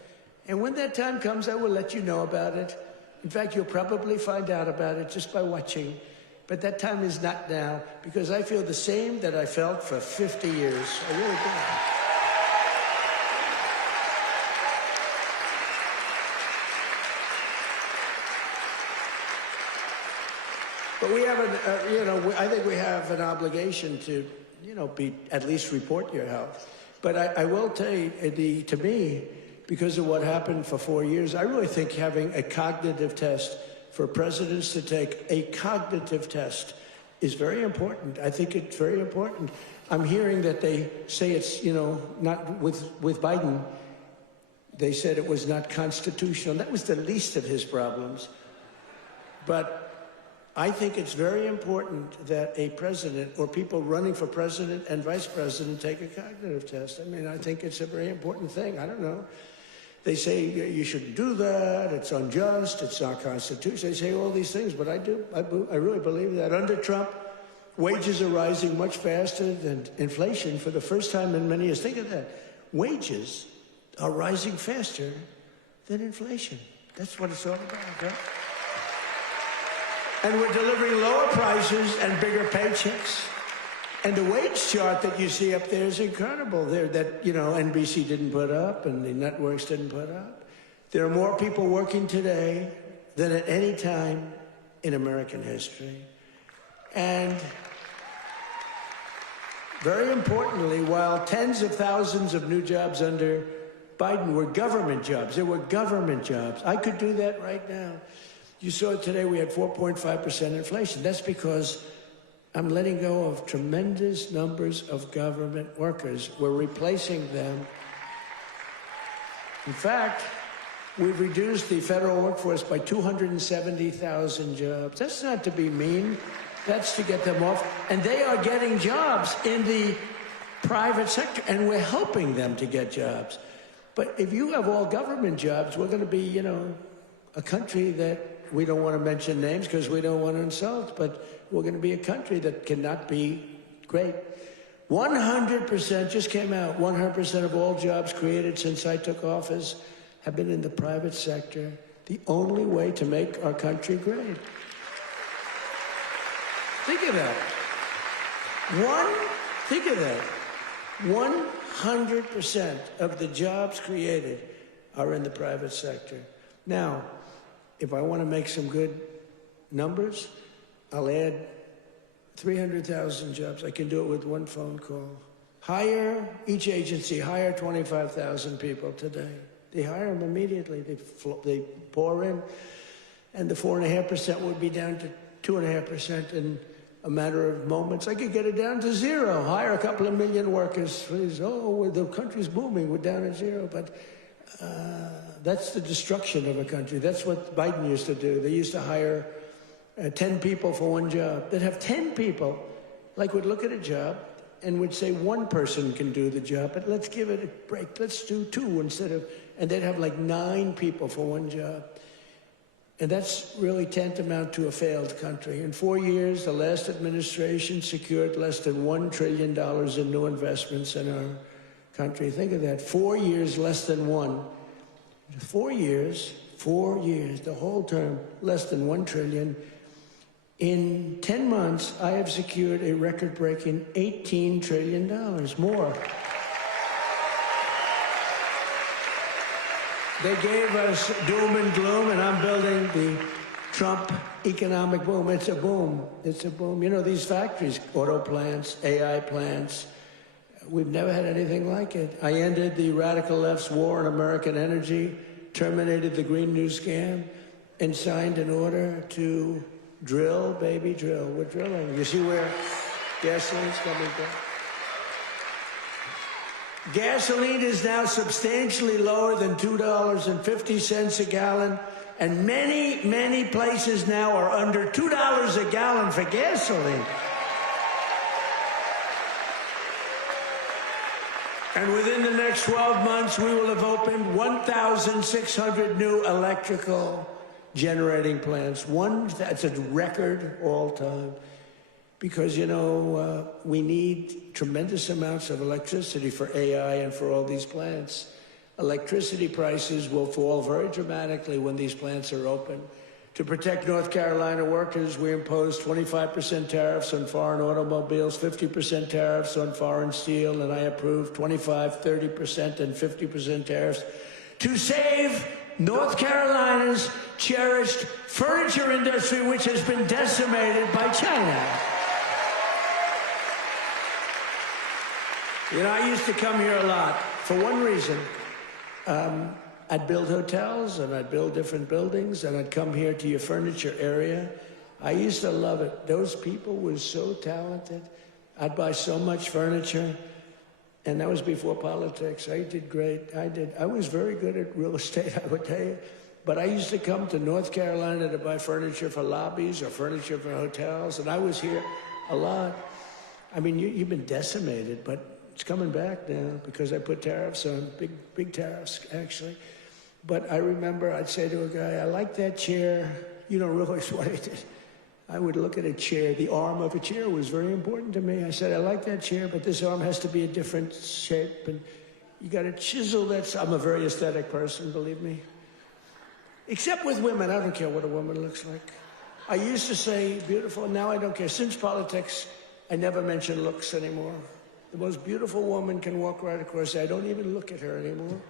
And when that time comes, I will let you know about it. In fact, you'll probably find out about it just by watching. But that time is not now, because I feel the same that I felt for 50 years. I really do. But we have I think we have an obligation to, at least report your health. But I will tell you, to me, because of what happened for 4 years, I really think having a cognitive test for presidents to take a cognitive test is very important. I think it's very important. I'm hearing that they say it's, not with Biden. They said it was not constitutional. That was the least of his problems. But I think it's very important that a president or people running for president and vice president take a cognitive test. I mean, I think it's a very important thing. I don't know. They say you shouldn't do that, it's unjust, it's not constitutional. They say all these things, but I really believe that. Under Trump, wages are rising much faster than inflation for the first time in many years. Think of that. Wages are rising faster than inflation. That's what it's all about, right? And we're delivering lower prices and bigger paychecks. And the wage chart that you see up there is incredible. That NBC didn't put up and the networks didn't put up. There are more people working today than at any time in American history. And very importantly, while tens of thousands of new jobs under Biden were government jobs, there were government jobs. I could do that right now. You saw today we had 4.5% inflation. That's because I'm letting go of tremendous numbers of government workers. We're replacing them. In fact, we've reduced the federal workforce by 270,000 jobs. That's not to be mean. That's to get them off. And they are getting jobs in the private sector, and we're helping them to get jobs. But if you have all government jobs, we're going to be, a country that we don't want to mention names because we don't want to insult, but we're going to be a country that cannot be great. 100% just came out. 100% of all jobs created since I took office have been in the private sector. The only way to make our country great. Think of that. Think of that. 100% of the jobs created are in the private sector. Now, if I want to make some good numbers, I'll add 300,000 jobs. I can do it with one phone call. Each agency hire 25,000 people today. They hire them immediately. They pour in, and the 4.5% would be down to 2.5% in a matter of moments. I could get it down to zero. Hire a couple of million workers. Please. Oh, the country's booming. We're down at zero. But that's the destruction of a country. That's what Biden used to do. They used to hire 10 people for one job. They'd have 10 people, would look at a job and would say one person can do the job, but let's give it a break. Let's do two and they'd have 9 people for one job. And that's really tantamount to a failed country. In 4 years, the last administration secured less than $1 trillion in new investments in our country. Think of that. 4 years, less than one. 4 years, the whole term, less than $1 trillion. In 10 months, I have secured a record-breaking $18 trillion more. They gave us doom and gloom, and I'm building the Trump economic boom. It's a boom. It's a boom. These factories, auto plants, AI plants, We've never had anything like it. I ended the radical left's war on American energy, terminated the Green New Scam, and signed an order to drill, baby, drill. We're drilling. You see where gasoline's coming from? Gasoline is now substantially lower than $2.50 a gallon, and many, many places now are under $2 a gallon for gasoline. And within the next 12 months, we will have opened 1,600 new electrical generating plants. That's a record all time. Because, you know, we need tremendous amounts of electricity for AI and for all these plants. Electricity prices will fall very dramatically when these plants are open. To protect North Carolina workers, we imposed 25% tariffs on foreign automobiles, 50% tariffs on foreign steel, and I approved 25%, 30%, and 50% tariffs to save North Carolina's cherished furniture industry, which has been decimated by China. You know, I used to come here a lot for one reason. I'd build hotels, and I'd build different buildings, and I'd come here to your furniture area. I used to love it. Those people were so talented. I'd buy so much furniture, and that was before politics. I did great. I was very good at real estate, I would tell you. But I used to come to North Carolina to buy furniture for lobbies or furniture for hotels, and I was here a lot. I mean, you've been decimated, but it's coming back now because I put tariffs on, big tariffs, actually. But I remember I'd say to a guy, I like that chair. You don't realize what it is. I would look at a chair. The arm of a chair was very important to me. I said, I like that chair, but this arm has to be a different shape. And you got to chisel that. I'm a very aesthetic person, believe me. Except with women. I don't care what a woman looks like. I used to say beautiful. Now I don't care. Since politics, I never mention looks anymore. The most beautiful woman can walk right across. I don't even look at her anymore.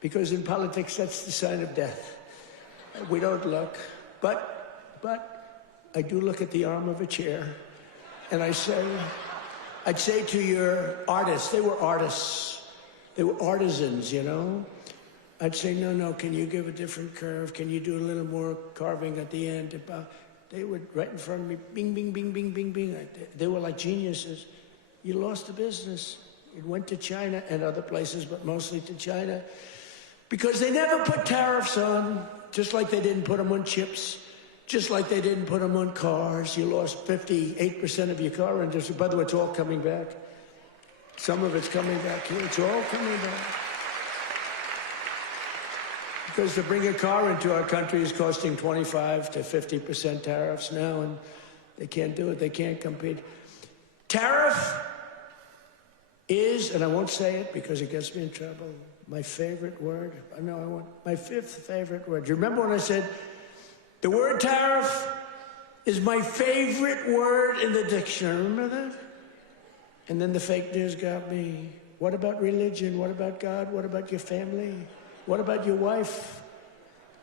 Because in politics, that's the sign of death. We don't look. But I do look at the arm of a chair. And I'd say to your artists, they were artists. They were artisans, you know? I'd say, no, can you give a different curve? Can you do a little more carving at the end? They would, right in front of me, bing, bing, bing, bing, bing, bing. They were like geniuses. You lost the business. It went to China and other places, but mostly to China. Because they never put tariffs on, just like they didn't put them on chips, just like they didn't put them on cars. You lost 58% of your car industry. By the way, it's all coming back. Some of it's coming back here. It's all coming back. Because to bring a car into our country is costing 25 to 50% tariffs now, and they can't do it. They can't compete. Tariff is, and I won't say it because it gets me in trouble, my favorite word. I know I want my fifth favorite word. Do you remember when I said the word tariff is my favorite word in the dictionary? Remember that? And then the fake news got me. What about religion? What about God? What about your family? What about your wife?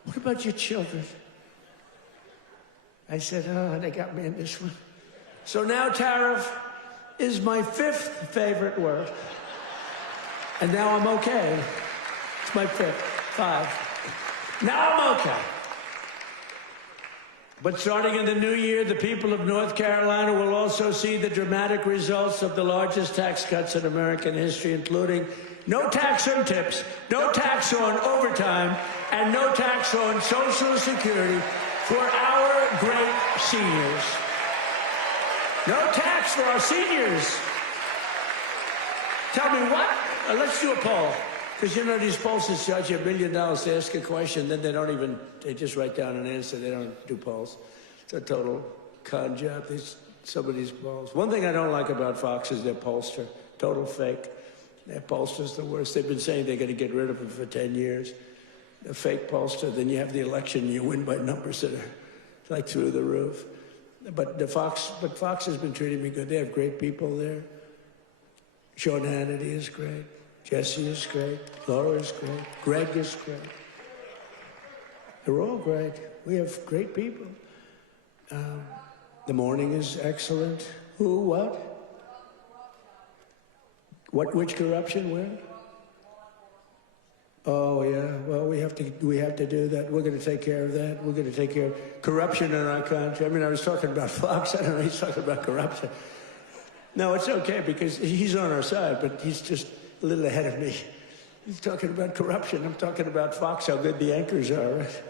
What about your children? I said, oh, they got me in this one. So now tariff is my fifth favorite word. And now I'm okay. It's my fifth. 5. Now I'm okay. But starting in the new year, the people of North Carolina will also see the dramatic results of the largest tax cuts in American history, including no tax on tips, no tax on overtime, and no tax on Social Security for our great seniors. No tax for our seniors. Tell me what? Let's do a poll. Because, you know, these pollsters charge you $1 million to ask a question, then they just write down an answer. They don't do polls. It's a total con job, some of these polls. One thing I don't like about Fox is their pollster. Total fake. Their pollster's the worst. They've been saying they're going to get rid of them for 10 years. A fake pollster, then you have the election, you win by numbers that are like through the roof. But Fox has been treating me good. They have great people there. Sean Hannity is great. Jesse is great. Laura is great. Greg is great. They're all great. We have great people. The morning is excellent. Who, what? Which corruption? Where? Oh yeah. Well, we have to do that. We're going to take care of that. We're going to take care of corruption in our country. I mean, I was talking about Fox. I don't know. He's talking about corruption. No, it's okay because he's on our side, but he's just a little ahead of me. He's talking about corruption. I'm talking about Fox, how good the anchors are, right?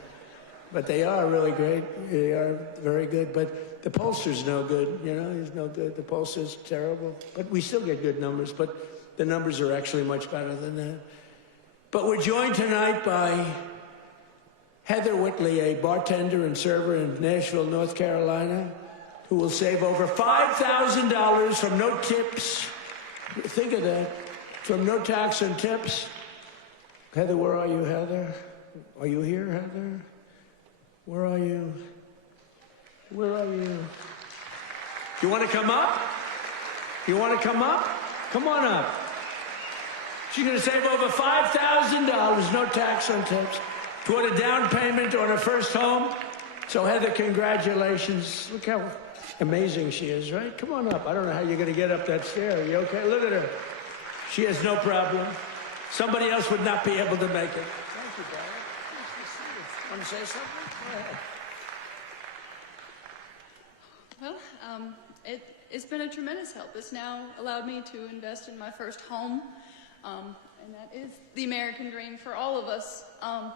But they are really great. They are very good. But the pollster's no good. You know, he's no good. The pollster's terrible. But we still get good numbers. But the numbers are actually much better than that. But we're joined tonight by Heather Whitley, a bartender and server in Nashville, North Carolina, who will save over $5,000 from no tips. Think of that. From no tax and tips. Heather, where are you, Heather? Are you here, Heather? Where are you? Where are you? You want to come up? You want to come up? Come on up. She's going to save over $5,000, no tax on tips, toward a down payment on her first home. So, Heather, congratulations. Look how amazing she is, right? Come on up. I don't know how you're going to get up that stair. Are you okay? Look at her. She has no problem. Somebody else would not be able to make it. Thank you, darling. Nice to see you. Want to say something? Go ahead. Well, it's been a tremendous help. It's now allowed me to invest in my first home, and that is the American dream for all of us. I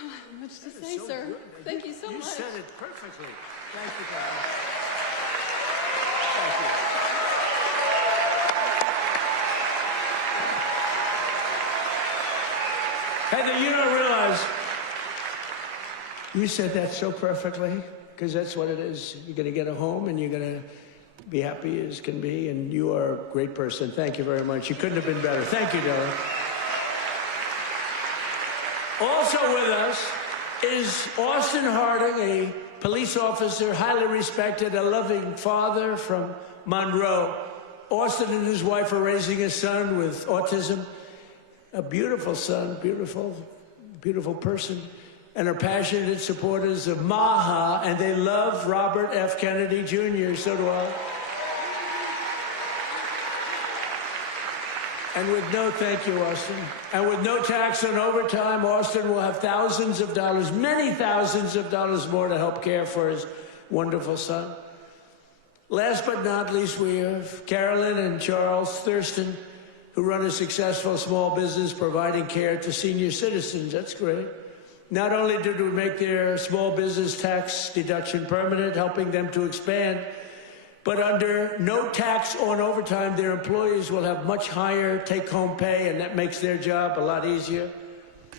don't have much to say, so sir. Good. Thank you so much. You said it perfectly. Thank you, darling. Thank you. Heather, you don't realize you said that so perfectly, because that's what it is. You're going to get a home, and you're going to be happy as can be, and you are a great person. Thank you very much. You couldn't have been better. Thank you, darling. Also with us is Austin Harding, a police officer, highly respected, a loving father from Monroe. Austin and his wife are raising a son with autism. A beautiful son, beautiful, beautiful person, and are passionate supporters of MAHA, and they love Robert F. Kennedy Jr., so do I. And with no, thank you, Austin, and with no tax on overtime, Austin will have thousands of dollars, many thousands of dollars more to help care for his wonderful son. Last but not least, we have Carolyn and Charles Thurston, who run a successful small business providing care to senior citizens. That's great. Not only did we make their small business tax deduction permanent, helping them to expand, but under no tax on overtime, their employees will have much higher take-home pay, and that makes their job a lot easier.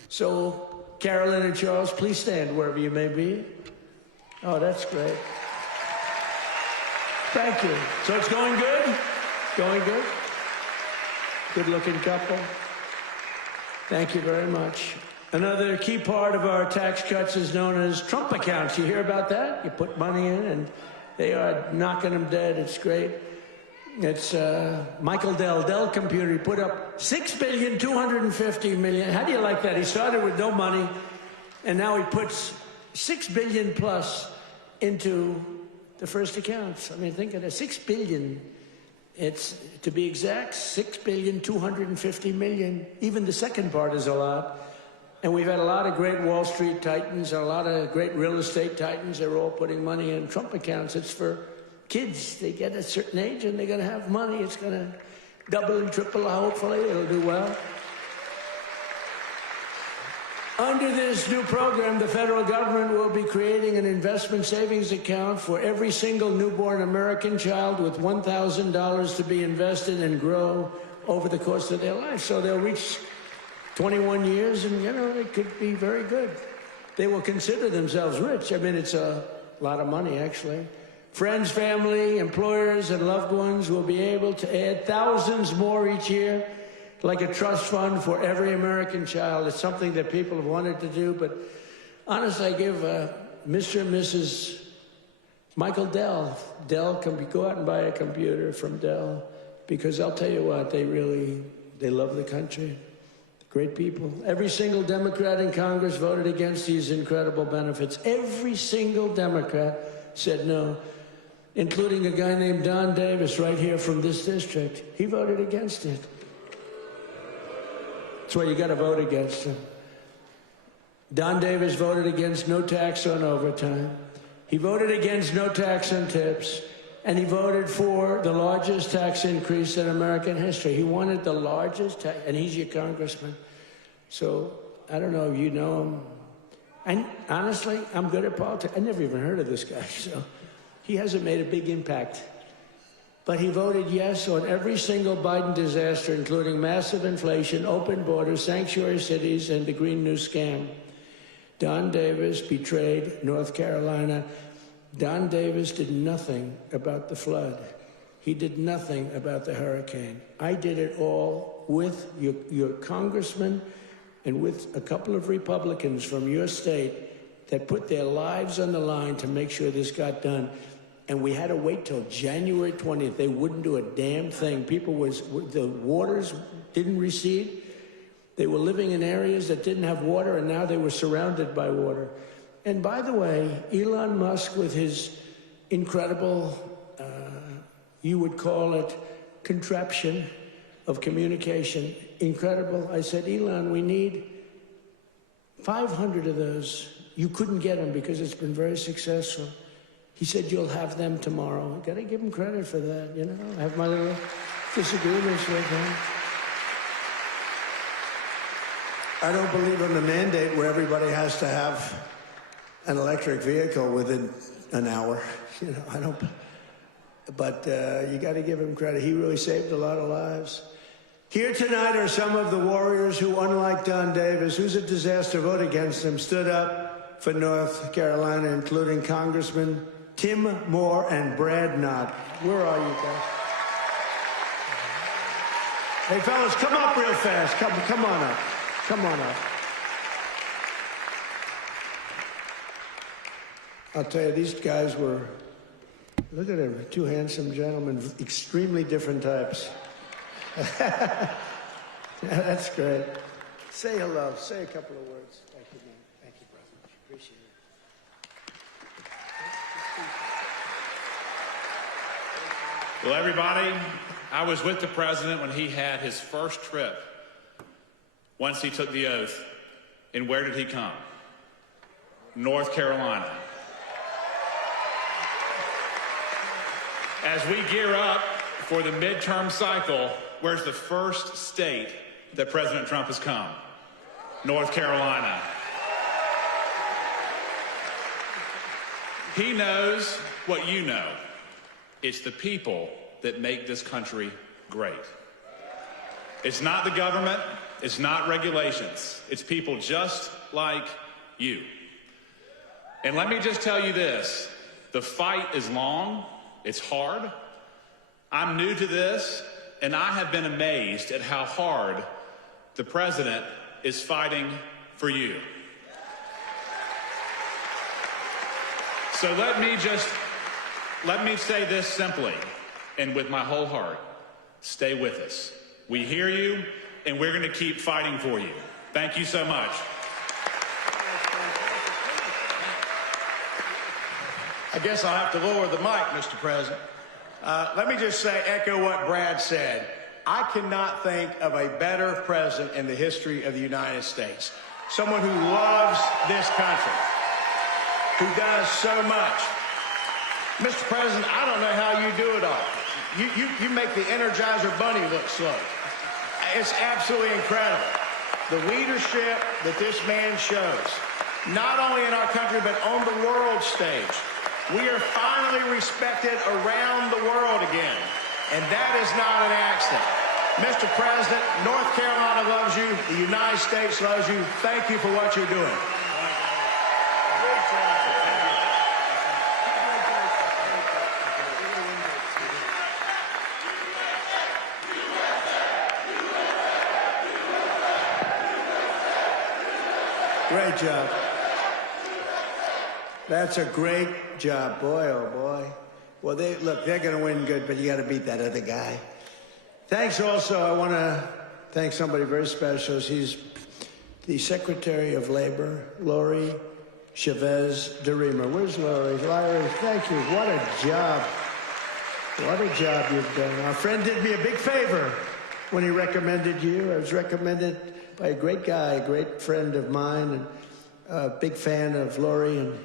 So, Carolyn and Charles, please stand wherever you may be. Oh, that's great. Thank you. So it's going good? Going good? Good-looking couple. Thank you very much. Another key part of our tax cuts is known as Trump accounts. You hear about that? You put money in, and they are knocking them dead. It's great. It's Michael Dell Computer. He put up $6.25 billion. How do you like that? He started with no money, and now he puts $6 billion plus into the first accounts. I mean, think of that. $6 billion. It's, to be exact, $6.25 billion. Even the second part is a lot. And we've had a lot of great Wall Street titans and a lot of great real estate titans. They're all putting money in Trump accounts. It's for kids. They get a certain age and they're going to have money. It's going to double and triple. Hopefully, it'll do well. Under this new program, the federal government will be creating an investment savings account for every single newborn American child with $1,000 to be invested and grow over the course of their life. So they'll reach 21 years and, you know, it could be very good. They will consider themselves rich. I mean, it's a lot of money, actually. Friends, family, employers, and loved ones will be able to add thousands more each year, like a trust fund for every American child. It's something that people have wanted to do, but honestly, I give Mr. and Mrs. Michael Dell can go out and buy a computer from Dell, because I'll tell you what, they love the country. Great people. Every single Democrat in Congress voted against these incredible benefits. Every single Democrat said no. including a guy named Don Davis right here from this district. He voted against it. That's why you got to vote against him. Don Davis voted against no tax on overtime. He voted against no tax on tips. And he voted for the largest tax increase in American history. He wanted the largest tax, and he's your congressman. So I don't know if you know him. And honestly, I'm good at politics. I never even heard of this guy, so he hasn't made a big impact. But he voted yes on every single Biden disaster, including massive inflation, open borders, sanctuary cities, and the Green New Scam. Don Davis betrayed North Carolina. Don Davis did nothing about the flood. He did nothing about the hurricane. I did it all with your congressman and with a couple of Republicans from your state that put their lives on the line to make sure this got done. And we had to wait till January 20th. They wouldn't do a damn thing. The waters didn't recede. They were living in areas that didn't have water, and now they were surrounded by water. And by the way, Elon Musk, with his incredible, you would call it contraption of communication, incredible. I said, Elon, we need 500 of those. You couldn't get them because it's been very successful. He said, you'll have them tomorrow. Got to give him credit for that, you know. I have my little disagreements with him. I don't believe in the mandate where everybody has to have an electric vehicle within an hour. You know, I don't, but you got to give him credit. He really saved a lot of lives. Here tonight are some of the warriors who, unlike Don Davis, who's a disaster, vote against him, stood up for North Carolina, including Congressman Tim Moore and Brad Knott. Where are you guys? Hey, fellas, come up real fast. Come on up. Come on up. I'll tell you, these guys were, look at them, two handsome gentlemen, extremely different types. Yeah, that's great. Say hello, say a couple of words. Thank you, man. Thank you, brother. Appreciate it. Well, everybody, I was with the president when he had his first trip, once he took the oath. And where did he come? North Carolina. As we gear up for the midterm cycle, where's the first state that President Trump has come? North Carolina. He knows what you know. It's the people that make this country great. It's not the government. It's not regulations. It's people just like you. And let me just tell you this. The fight is long. It's hard. I'm new to this, and I have been amazed at how hard the president is fighting for you. So let me say this simply and with my whole heart. Stay with us. We hear you, and we're going to keep fighting for you. Thank you so much. I guess I'll have to lower the mic, Mr. President. Let me just echo what Brad said. I cannot think of a better president in the history of the United States. Someone who loves this country, who does so much. Mr. President, I don't know how you do it all. You make the Energizer Bunny look slow. It's absolutely incredible. The leadership that this man shows, not only in our country, but on the world stage. We are finally respected around the world again, and that is not an accident. Mr. President, North Carolina loves you. The United States loves you. Thank you for what you're doing. Great job. That's a great job. Boy, oh boy. Well, they're going to win good, but you got to beat that other guy. Thanks also. I want to thank somebody very special. He's the Secretary of Labor, Lori Chavez DeRemer. Where's Lori? Lori, thank you. What a job. What a job you've done. Our friend did me a big favor when he recommended you. I was recommended by a great guy, a great friend of mine, and a big fan of Laurie, and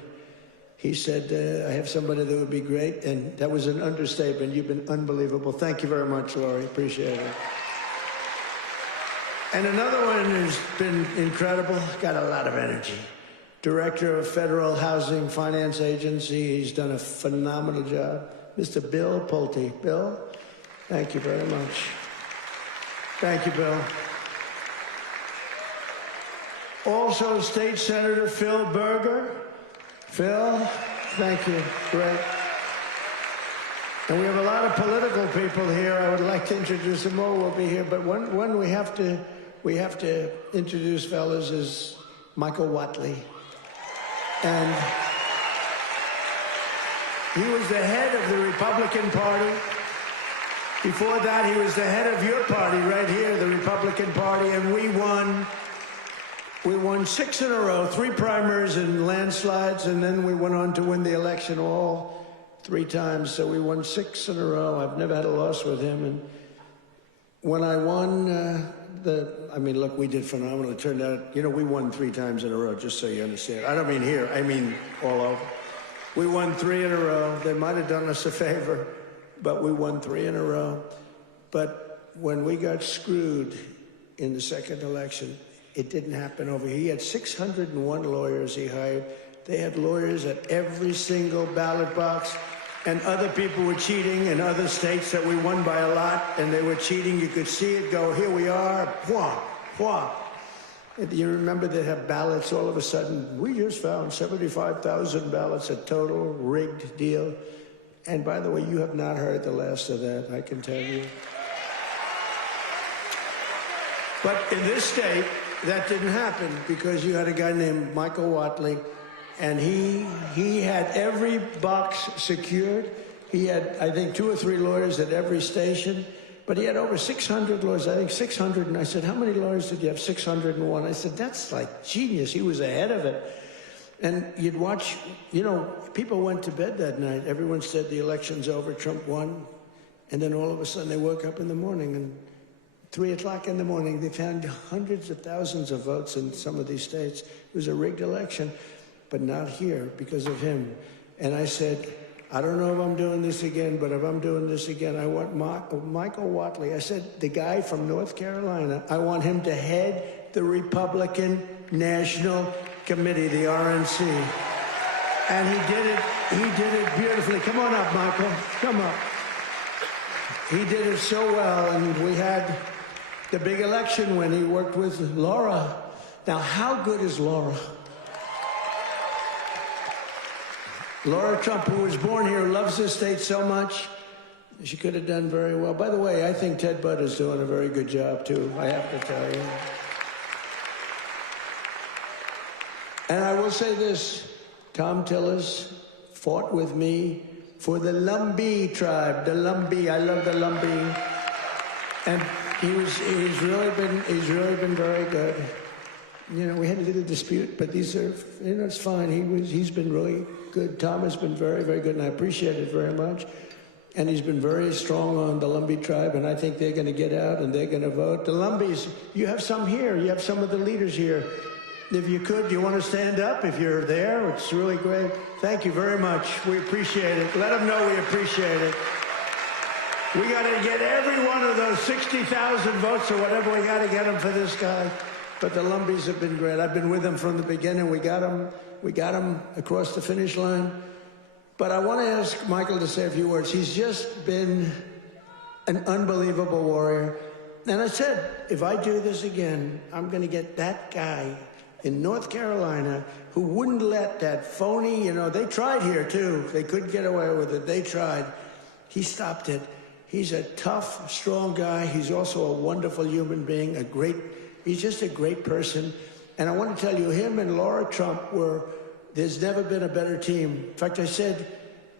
he said, I have somebody that would be great, and that was an understatement. You've been unbelievable. Thank you very much, Laurie. Appreciate it. And another one who's been incredible, got a lot of energy. Director of Federal Housing Finance Agency. He's done a phenomenal job. Mr. Bill Pulte. Bill, thank you very much. Thank you, Bill. Also, State Senator Phil Berger. Phil, thank you. Great. And we have a lot of political people here. I would like to introduce them all. Will be here, but one we have to introduce, fellas, is Michael Whatley. And he was the head of the Republican Party. Before that, he was the head of your party right here, the Republican Party, and we won 6 in a row, 3 primaries and landslides, and then we went on to win the election all 3 times. So we won 6 in a row. I've never had a loss with him. And when I won look, we did phenomenal. It turned out, we won 3 times in a row, just so you understand. I don't mean here, I mean all over. We won 3 in a row. They might have done us a favor, but we won 3 in a row. But when we got screwed in the second election, it didn't happen over here. He had 601 lawyers he hired. They had lawyers at every single ballot box. And other people were cheating in other states that we won by a lot, and they were cheating. You could see it go, here we are, wah, wah. And you remember they have ballots all of a sudden. We just found 75,000 ballots, a total rigged deal. And by the way, you have not heard the last of that, I can tell you. But in this state, that didn't happen because you had a guy named Michael Whatley, and he had every box secured. He had, I think, 2 or 3 lawyers at every station, but he had over 600 lawyers, I think 600. And I said, how many lawyers did you have? 601. I said, that's like genius. He was ahead of it. And you'd watch, people went to bed that night. Everyone said the election's over, Trump won. And then all of a sudden they woke up in the morning, and 3 o'clock in the morning, they found hundreds of thousands of votes in some of these states. It was a rigged election, but not here because of him. And I said, I don't know if I'm doing this again, but if I'm doing this again, I want Michael Whatley. I said, the guy from North Carolina, I want him to head the Republican National Committee, the RNC. And he did it beautifully. Come on up, Michael, come up. He did it so well, and we had the big election when he worked with Laura. Now, how good is Laura? Laura Trump, who was born here, loves this state so much. She could have done very well. By the way, I think Ted Budd is doing a very good job, too, I have to tell you. And I will say this, Tom Tillis fought with me for the Lumbee tribe, the Lumbee. I love the Lumbee. And he's really been very good. We had a little dispute, but these are, it's fine. He's been really good. Tom has been very, very good, and I appreciate it very much. And he's been very strong on the Lumbee tribe, and I think they're going to get out and they're going to vote. The Lumbees, you have some here. You have some of the leaders here. If you could, do you want to stand up if you're there? It's really great. Thank you very much. We appreciate it. Let them know we appreciate it. We got to get every one of those 60,000 votes or whatever we got to get them for this guy. But the Lumbees have been great. I've been with them from the beginning. We got them across the finish line. But I want to ask Michael to say a few words. He's just been an unbelievable warrior. And I said, if I do this again, I'm going to get that guy in North Carolina who wouldn't let that phony, they tried here too. They couldn't get away with it. They tried. He stopped it. He's a tough, strong guy. He's also a wonderful human being, he's just a great person. And I want to tell you, him and Laura Trump there's never been a better team. In fact, I said,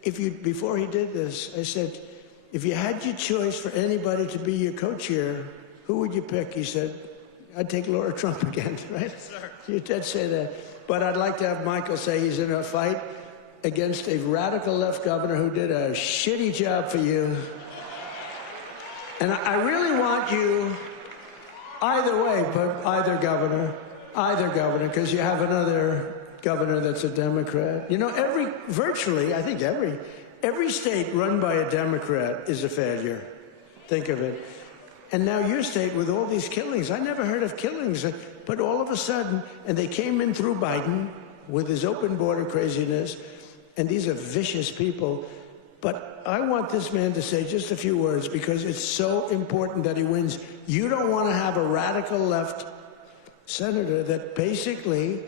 before he did this, I said, if you had your choice for anybody to be your co-chair, who would you pick? He said, I'd take Laura Trump again, right? Yes, sir. You did say that. But I'd like to have Michael say he's in a fight. against a radical left governor who did a shitty job for you. And I really want you, either way, but either governor, because you have another governor that's a Democrat. You know, virtually, I think every state run by a Democrat is a failure. Think of it. And now your state with all these killings, I never heard of killings, but all of a sudden, and they came in through Biden with his open border craziness, and these are vicious people. But I want this man to say just a few words because it's so important that he wins. You don't want to have a radical left senator that basically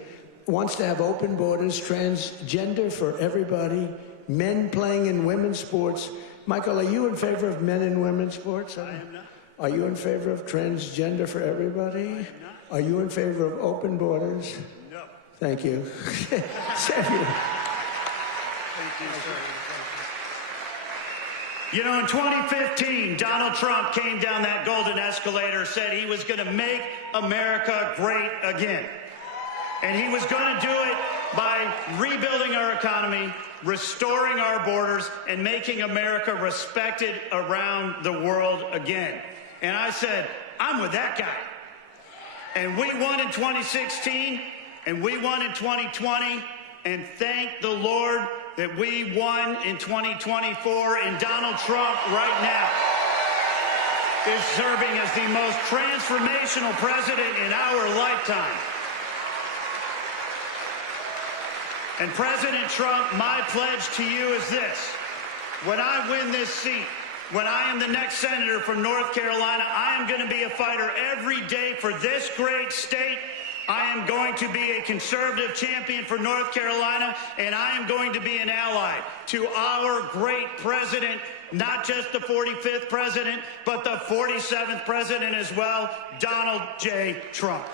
wants to have open borders, transgender for everybody, men playing in women's sports. Michael, are you in favor of men in women's sports? I am not. Are you in favor of transgender for everybody? I am not. Are you in favor of open borders? No. Thank you. Samuel. Thank you, sir. You know, in 2015, Donald Trump came down that golden escalator, said he was going to make America great again. And he was going to do it by rebuilding our economy, restoring our borders, and making America respected around the world again. And I said, I'm with that guy. And we won in 2016, and we won in 2020, and thank the Lord that we won in 2024, and Donald Trump right now is serving as the most transformational president in our lifetime. And President Trump, my pledge to you is this. When I win this seat, when I am the next senator from North Carolina, I am going to be a fighter every day for this great state. I am going to be a conservative champion for North Carolina, and I am going to be an ally to our great president, not just the 45th president, but the 47th president as well, Donald J. Trump.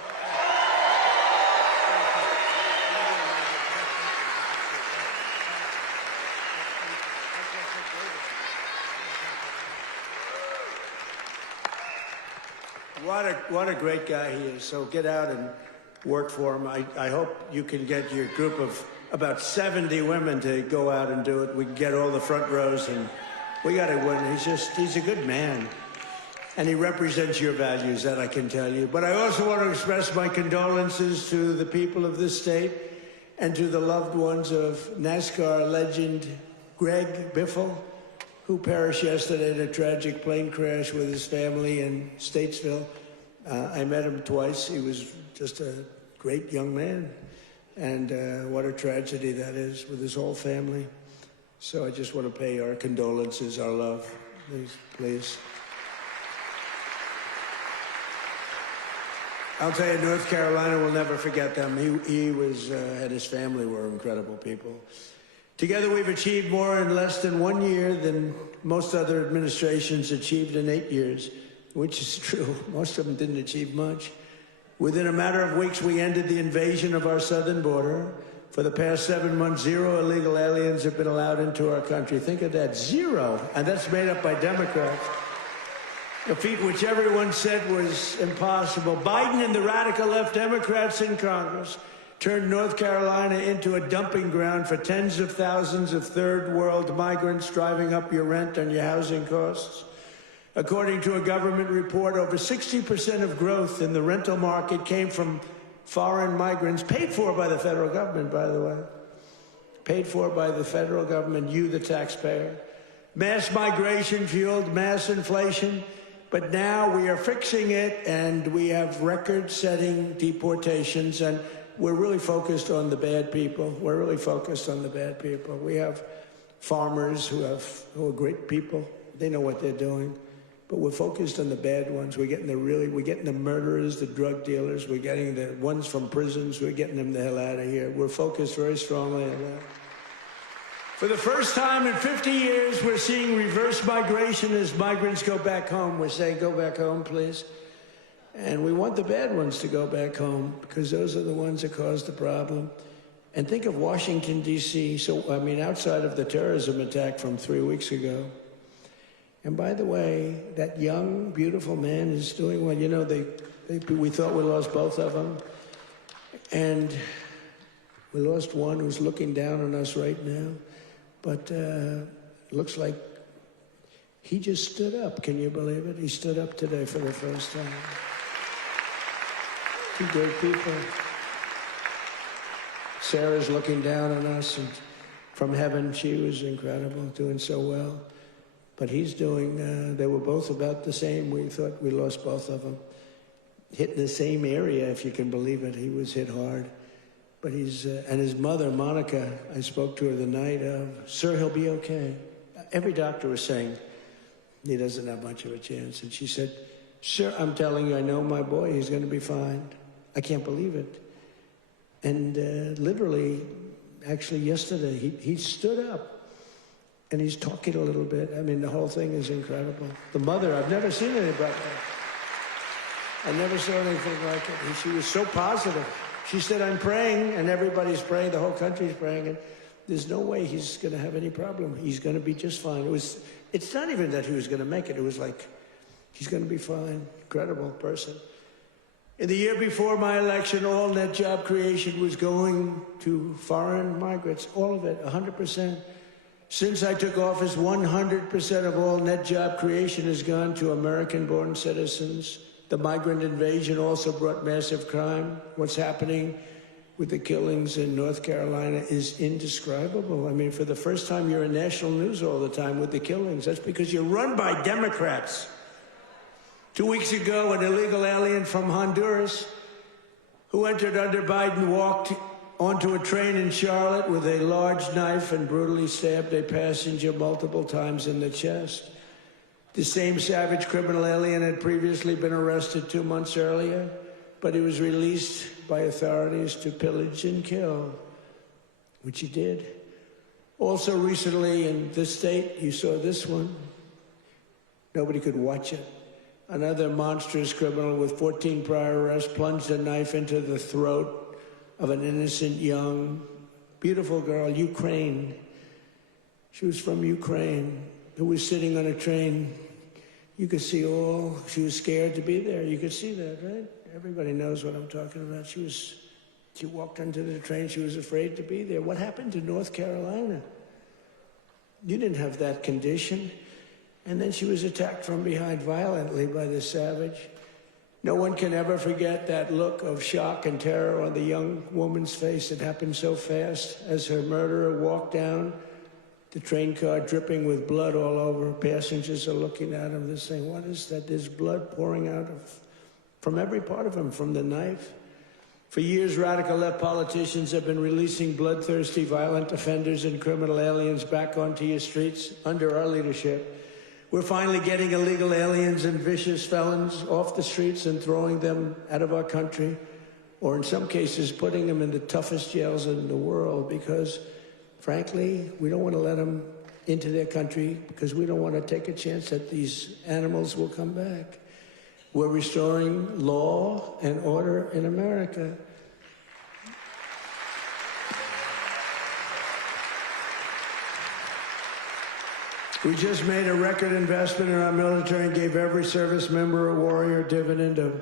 What a great guy he is. So get out and work for him. I hope you can get your group of about 70 women to go out and do it. We can get all the front rows, and we got to win. He's a good man. And he represents your values, that I can tell you. But I also want to express my condolences to the people of this state and to the loved ones of NASCAR legend Greg Biffle, who perished yesterday in a tragic plane crash with his family in Statesville. I met him twice. He was just a great young man. And what a tragedy that is with his whole family. So I just want to pay our condolences, our love. Please. I'll tell you, North Carolina will never forget them. He was, and his family were incredible people. Together, we've achieved more in less than 1 year than most other administrations achieved in 8 years, which is true. Most of them didn't achieve much. Within a matter of weeks, we ended the invasion of our southern border. For the past 7 months, 0 illegal aliens have been allowed into our country. Think of that, 0. And that's made up by Democrats. A feat which everyone said was impossible. Biden and the radical left Democrats in Congress turned North Carolina into a dumping ground for tens of thousands of third world migrants, driving up your rent and your housing costs. According to a government report, over 60% of growth in the rental market came from foreign migrants, paid for by the federal government, by the way. Paid for by the federal government, you, the taxpayer. Mass migration fueled mass inflation, but now we are fixing it, and we have record-setting deportations, and we're really focused on the bad people. We're really focused on the bad people. We have farmers who are great people. They know what they're doing. But we're focused on the bad ones. We're getting the murderers, the drug dealers. We're getting the ones from prisons. We're getting them the hell out of here. We're focused very strongly on that. For the first time in 50 years, we're seeing reverse migration as migrants go back home. We're saying, go back home, please. And we want the bad ones to go back home because those are the ones that caused the problem. And think of Washington, D.C. Outside of the terrorism attack from 3 weeks ago. And by the way, that young, beautiful man is doing well. You know, we thought we lost both of them. And We lost one who's looking down on us right now. But it looks like he just stood up. Can you believe it? He stood up today for the first time. Two great people. Sarah's looking down on us, and from heaven, she was incredible, doing so well. But he's doing, they were both about the same. We thought we lost both of them. Hit in the same area, if you can believe it. He was hit hard. But he's, and his mother, Monica, I spoke to her the night of, sir, he'll be okay. Every doctor was saying he doesn't have much of a chance. And she said, sir, I'm telling you, I know my boy, he's going to be fine. I can't believe it. And literally, actually yesterday, he stood up and he's talking a little bit. I mean, the whole thing is incredible. The mother, I've never seen anything like that. I never saw anything like it. And she was so positive. She said, I'm praying, and everybody's praying, the whole country's praying, and there's no way he's going to have any problem. He's going to be just fine. It's not even that he was going to make it. It was like, he's going to be fine. Incredible person. In the year before my election, all net job creation was going to foreign migrants, all of it, 100%. Since I took office, 100% of all net job creation has gone to American-born citizens. The migrant invasion also brought massive crime. What's happening with the killings in North Carolina is indescribable. I mean, for the first time, you're in national news all the time with the killings. That's because you're run by Democrats. 2 weeks ago, an illegal alien from Honduras who entered under Biden walked onto a train in Charlotte with a large knife and brutally stabbed a passenger multiple times in the chest. The same savage criminal alien had previously been arrested 2 months earlier, but he was released by authorities to pillage and kill, which he did. Also recently in this state, you saw this one. Nobody could watch it. Another monstrous criminal with 14 prior arrests plunged a knife into the throat of an innocent young, beautiful girl, Ukraine. She was from Ukraine, who was sitting on a train. You could see she was scared to be there. You could see that, right? Everybody knows what I'm talking about. She walked onto the train. She was afraid to be there. What happened to North Carolina? You didn't have that condition. And then she was attacked from behind violently by this savage. No one can ever forget that look of shock and terror on the young woman's face. It happened so fast as her murderer walked down the train car, dripping with blood all over. Passengers are looking at him. They're saying, what is that? There's blood pouring out from every part of him, from the knife. For years, radical left politicians have been releasing bloodthirsty, violent offenders and criminal aliens back onto your streets under our leadership. We're finally getting illegal aliens and vicious felons off the streets and throwing them out of our country, or in some cases, putting them in the toughest jails in the world because, frankly, we don't want to let them into their country because we don't want to take a chance that these animals will come back. We're restoring law and order in America. We just made a record investment in our military and gave every service member a warrior dividend of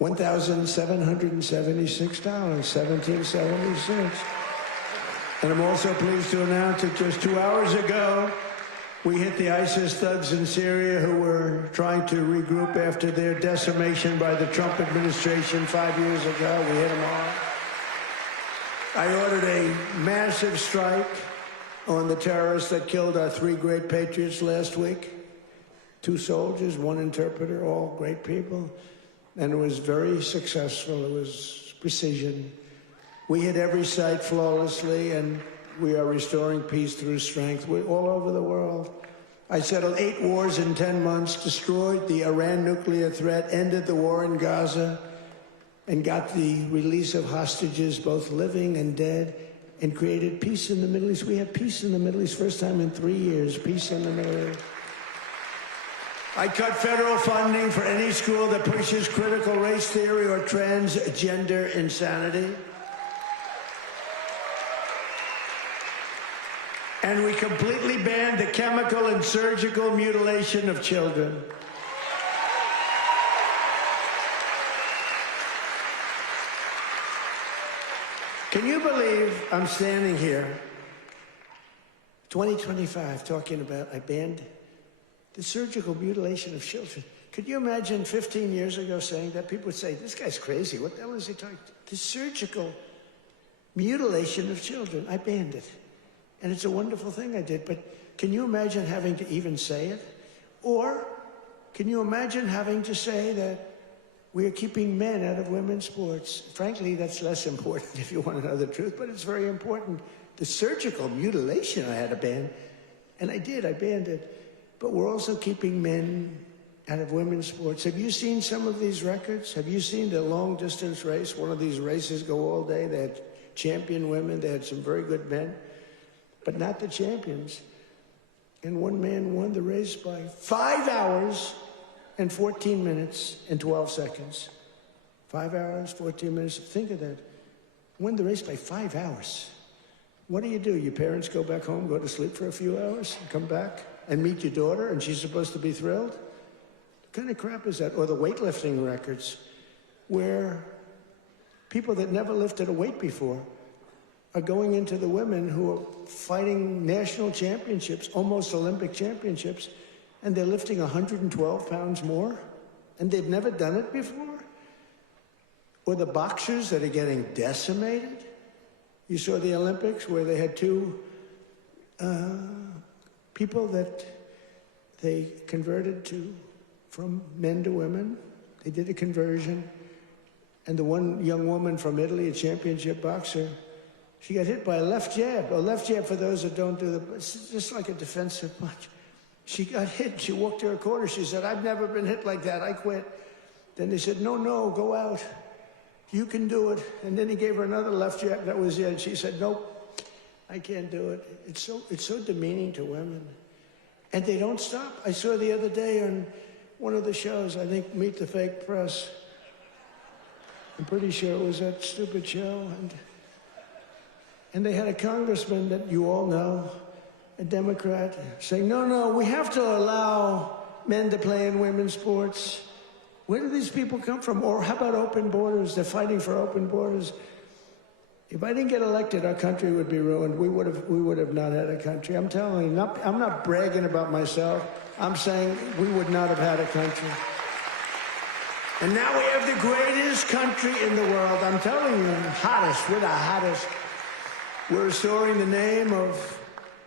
$1,776, 1776. And I'm also pleased to announce that just 2 hours ago, we hit the ISIS thugs in Syria who were trying to regroup after their decimation by the Trump administration 5 years ago. We hit them all. I ordered a massive strike on the terrorists that killed our 3 great patriots last week. 2 soldiers, 1 interpreter, all great people. And it was very successful. It was precision. We hit every site flawlessly, and we are restoring peace through strength. We're all over the world. I settled 8 wars in 10 months, destroyed the Iran nuclear threat, ended the war in Gaza, and got the release of hostages, both living and dead, and created peace in the Middle East. We have peace in the Middle East, first time in 3 years, peace in the Middle East. I cut federal funding for any school that pushes critical race theory or transgender insanity. And we completely banned the chemical and surgical mutilation of children. Can you believe I'm standing here, 2025, talking about I banned the surgical mutilation of children? Could you imagine 15 years ago saying that? People would say, this guy's crazy. What the hell is he talking about? The surgical mutilation of children. I banned it. And it's a wonderful thing I did. But can you imagine having to even say it? Or can you imagine having to say that we are keeping men out of women's sports? Frankly, that's less important if you want to know the truth, but it's very important. The surgical mutilation I had to ban, and I did, I banned it. But we're also keeping men out of women's sports. Have you seen some of these records? Have you seen the long-distance race? One of these races go all day. They had champion women. They had some very good men, but not the champions. And one man won the race by 5 hours and 14 minutes and 12 seconds. 5 hours, 14 minutes. Think of that. Won the race by 5 hours. What do? Your parents go back home, go to sleep for a few hours, and come back and meet your daughter, and she's supposed to be thrilled? What kind of crap is that? Or the weightlifting records, where people that never lifted a weight before are going into the women who are fighting national championships, almost Olympic championships, and they're lifting 112 pounds more, and they've never done it before? Or the boxers that are getting decimated? You saw the Olympics where they had two people that they converted from men to women. They did a conversion. And the one young woman from Italy, a championship boxer, she got hit by a left jab. A left jab, for those that don't do it's just like a defensive punch. She got hit. She walked to her corner. She said, I've never been hit like that. I quit. Then they said, no, go out. You can do it. And then he gave her another left jab. That was it. She said, nope, I can't do it. It's so demeaning to women. And they don't stop. I saw the other day on one of the shows, I think Meet the Fake Press. I'm pretty sure it was that stupid show. And they had a congressman that you all know, a Democrat, saying, no, we have to allow men to play in women's sports. Where do these people come from? Or how about open borders? They're fighting for open borders. If I didn't get elected, our country would be ruined. We would have not had a country. I'm telling you, I'm not bragging about myself. I'm saying we would not have had a country. And now we have the greatest country in the world. I'm telling you, hottest. We're the hottest. We're restoring the name of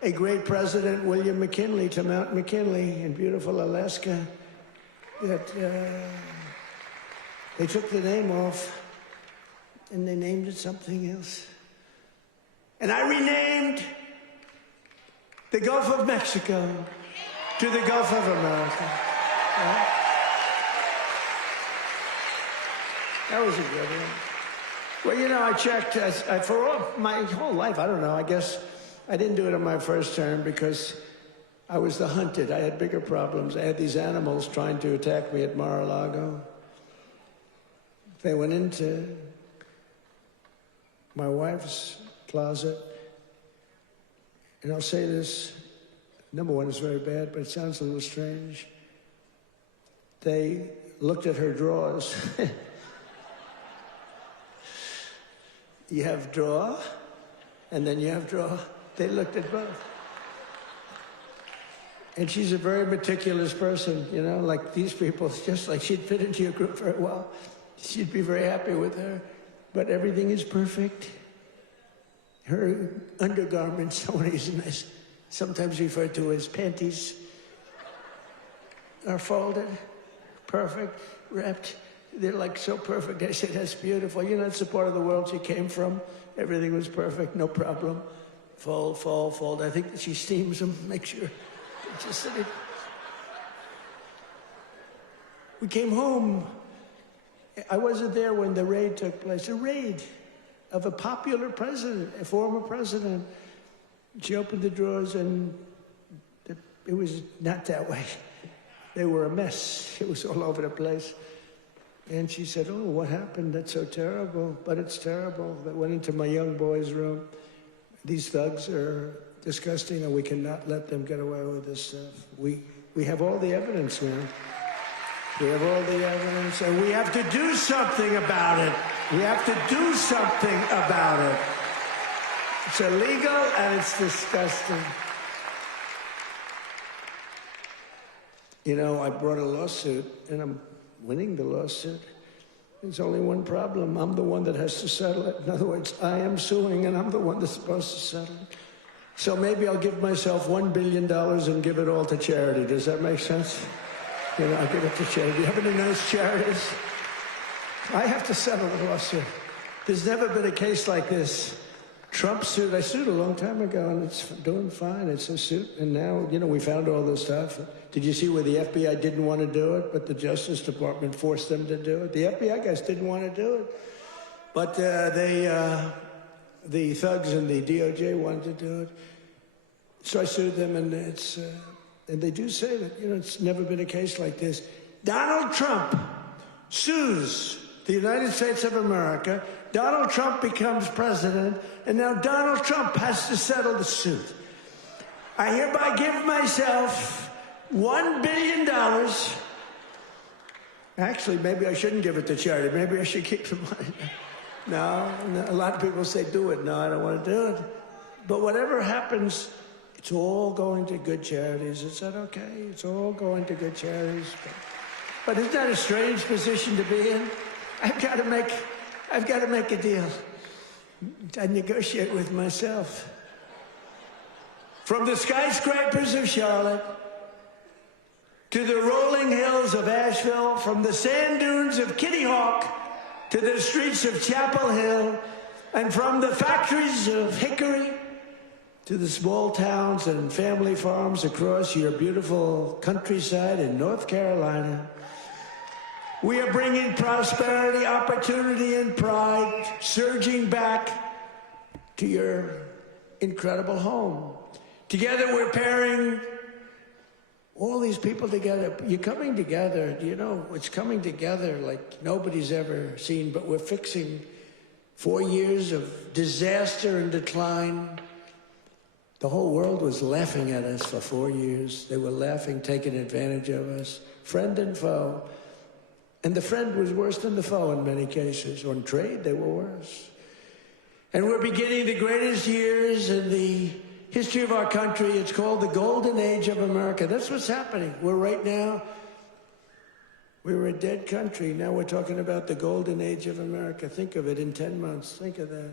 a great president, William McKinley, to Mount McKinley in beautiful Alaska. That they took the name off and they named it something else. And I renamed the Gulf of Mexico to the Gulf of America. Right? That was a good one. Well, I checked for my whole life. I don't know. I guess I didn't do it on my first term because I was the hunted. I had bigger problems. I had these animals trying to attack me at Mar-a-Lago. They went into my wife's closet. And I'll say this. Number one, it's very bad, but it sounds a little strange. They looked at her drawers. You have drawer, and then you have drawer. They looked at both. And she's a very meticulous person, like these people. It's just like she'd fit into your group very well. She'd be very happy with her. But everything is perfect. Her undergarments, sometimes referred to as panties, are folded, perfect, wrapped. They're like so perfect. I said, that's beautiful. It's the part of the world she came from. Everything was perfect, no problem. Fold, fold, fold. I think that she steams them, make sure. We came home. I wasn't there when the raid took place. A raid of a popular president, a former president. She opened the drawers and it was not that way. They were a mess. It was all over the place. And she said, oh, what happened? That's so terrible. But it's terrible. That went into my young boy's room. These thugs are disgusting, and we cannot let them get away with this stuff. We have all the evidence, man. We have all the evidence, and we have to do something about it. We have to do something about it. It's illegal and it's disgusting. You know, I brought a lawsuit, and I'm winning the lawsuit. There's only one problem. I'm the one that has to settle it. In other words, I am suing, and I'm the one that's supposed to settle it. So maybe I'll give myself $1 billion and give it all to charity. Does that make sense? You know, I'll give it to charity. Do you have any nice charities? I have to settle the lawsuit. There's never been a case like this. Trump sued. I sued a long time ago, and it's doing fine. It's a suit. And now, you know, we found all this stuff. Did you see where the FBI didn't want to do it, but the Justice Department forced them to do it? The FBI guys didn't want to do it. But the thugs and the DOJ wanted to do it. So I sued them, and and they do say that, you know, it's never been a case like this. Donald Trump sues the United States of America. Donald Trump becomes president, and now Donald Trump has to settle the suit. I hereby give myself $1 billion. Actually, maybe I shouldn't give it to charity. Maybe I should keep the money. No, a lot of people say, do it. No, I don't want to do it. But whatever happens, it's all going to good charities. Is that okay? It's all going to good charities. But isn't that a strange position to be in? I've got to make a deal. I negotiate with myself. From the skyscrapers of Charlotte to the rolling hills of Asheville, from the sand dunes of Kitty Hawk to the streets of Chapel Hill, and from the factories of Hickory to the small towns and family farms across your beautiful countryside in North Carolina, we are bringing prosperity, opportunity, and pride surging back to your incredible home. Together, we're pairing all these people together. You're coming together. You know, it's coming together like nobody's ever seen, but we're fixing 4 years of disaster and decline. The whole world was laughing at us for 4 years. They were laughing, taking advantage of us, friend and foe. And the friend was worse than the foe in many cases. On trade, they were worse. And we're beginning the greatest years in the history of our country. It's called the Golden Age of America. That's what's happening. We were a dead country. Now we're talking about the Golden Age of America. Think of it in 10 months. Think of that.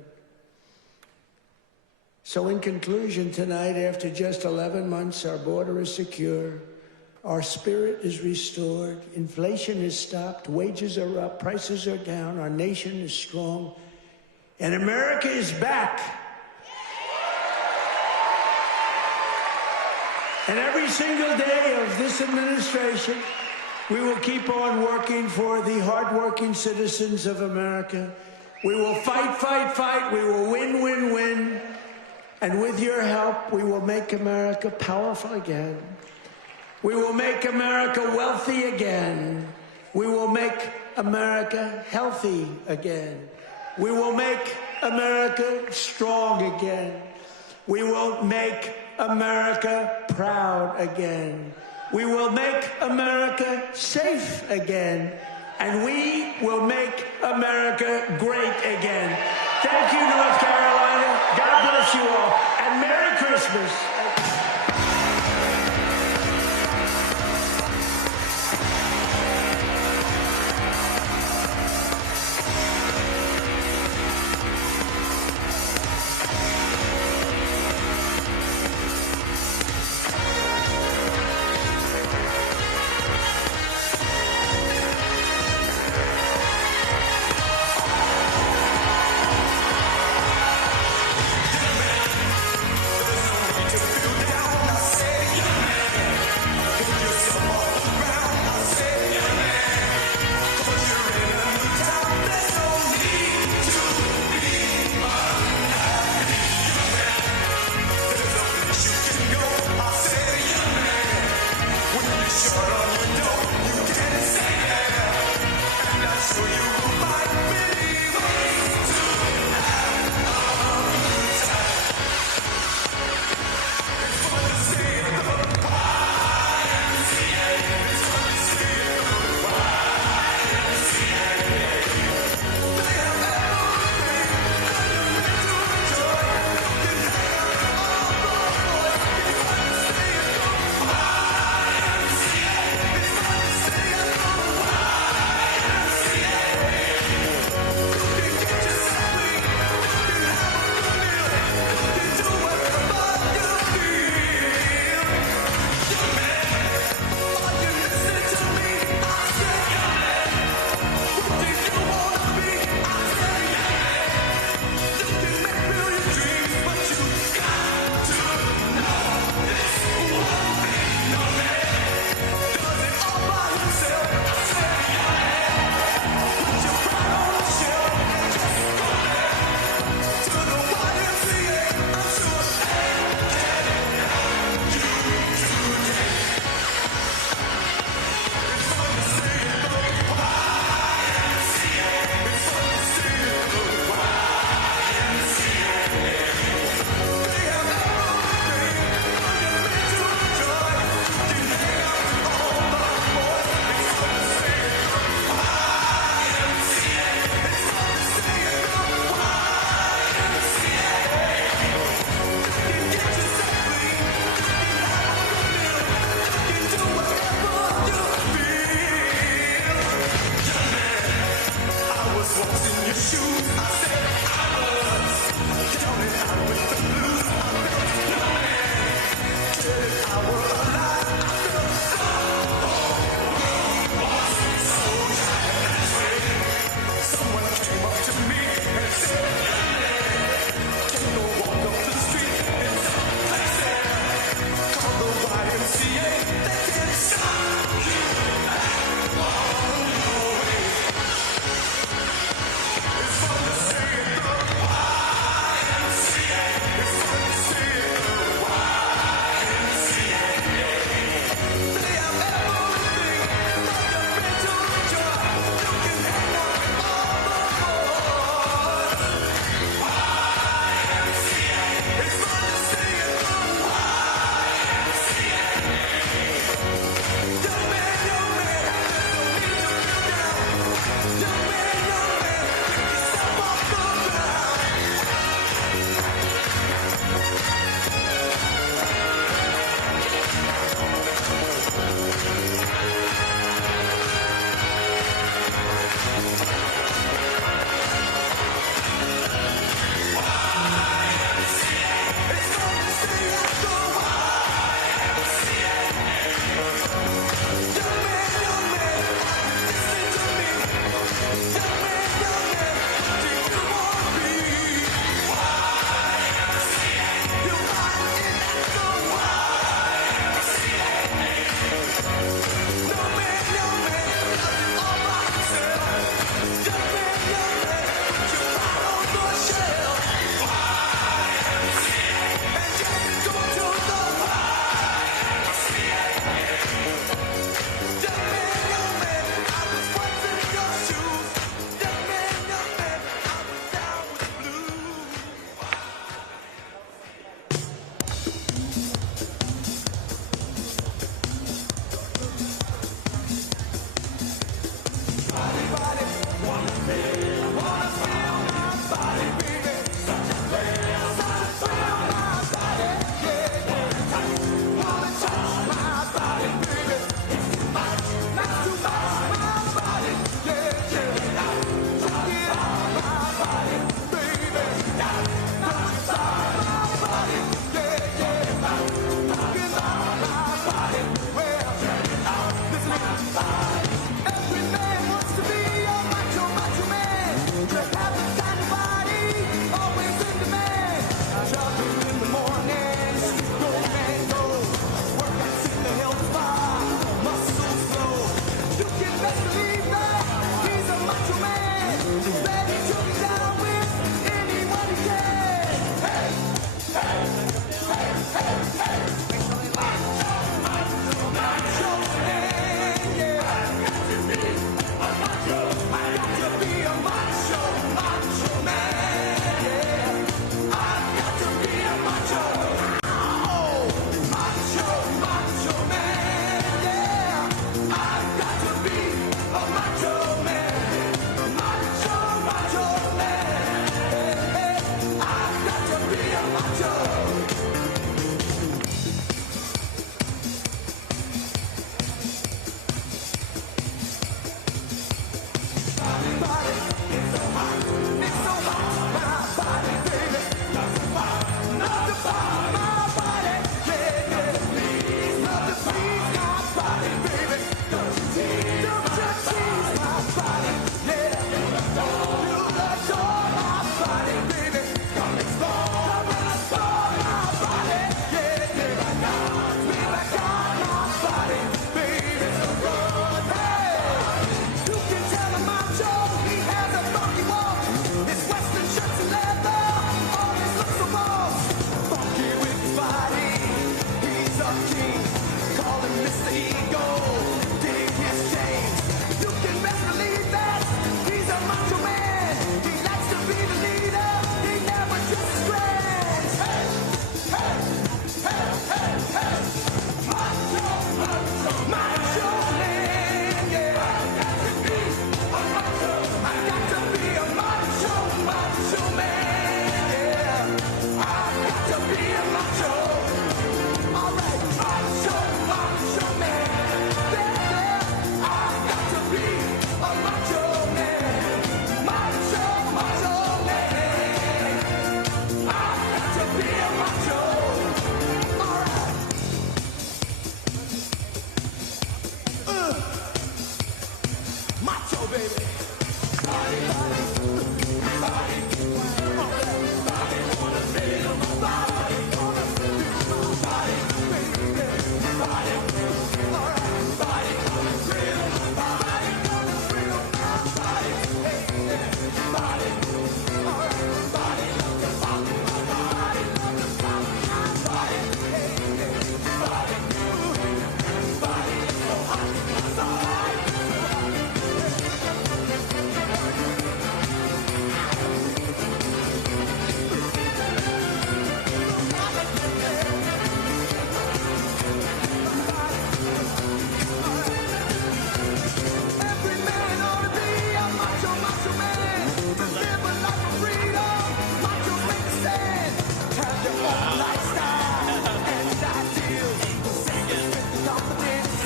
So in conclusion, tonight, after just 11 months, our border is secure. Our spirit is restored. Inflation is stopped. Wages are up. Prices are down. Our nation is strong. And America is back. And every single day of this administration, we will keep on working for the hardworking citizens of America. We will fight, fight, fight. We will win, win, win. And with your help, we will make America powerful again. We will make America wealthy again. We will make America healthy again. We will make America strong again. We will make America proud again. We will make America safe again. And we will make America great again. Thank you, North Carolina. God bless you all. And Merry Christmas.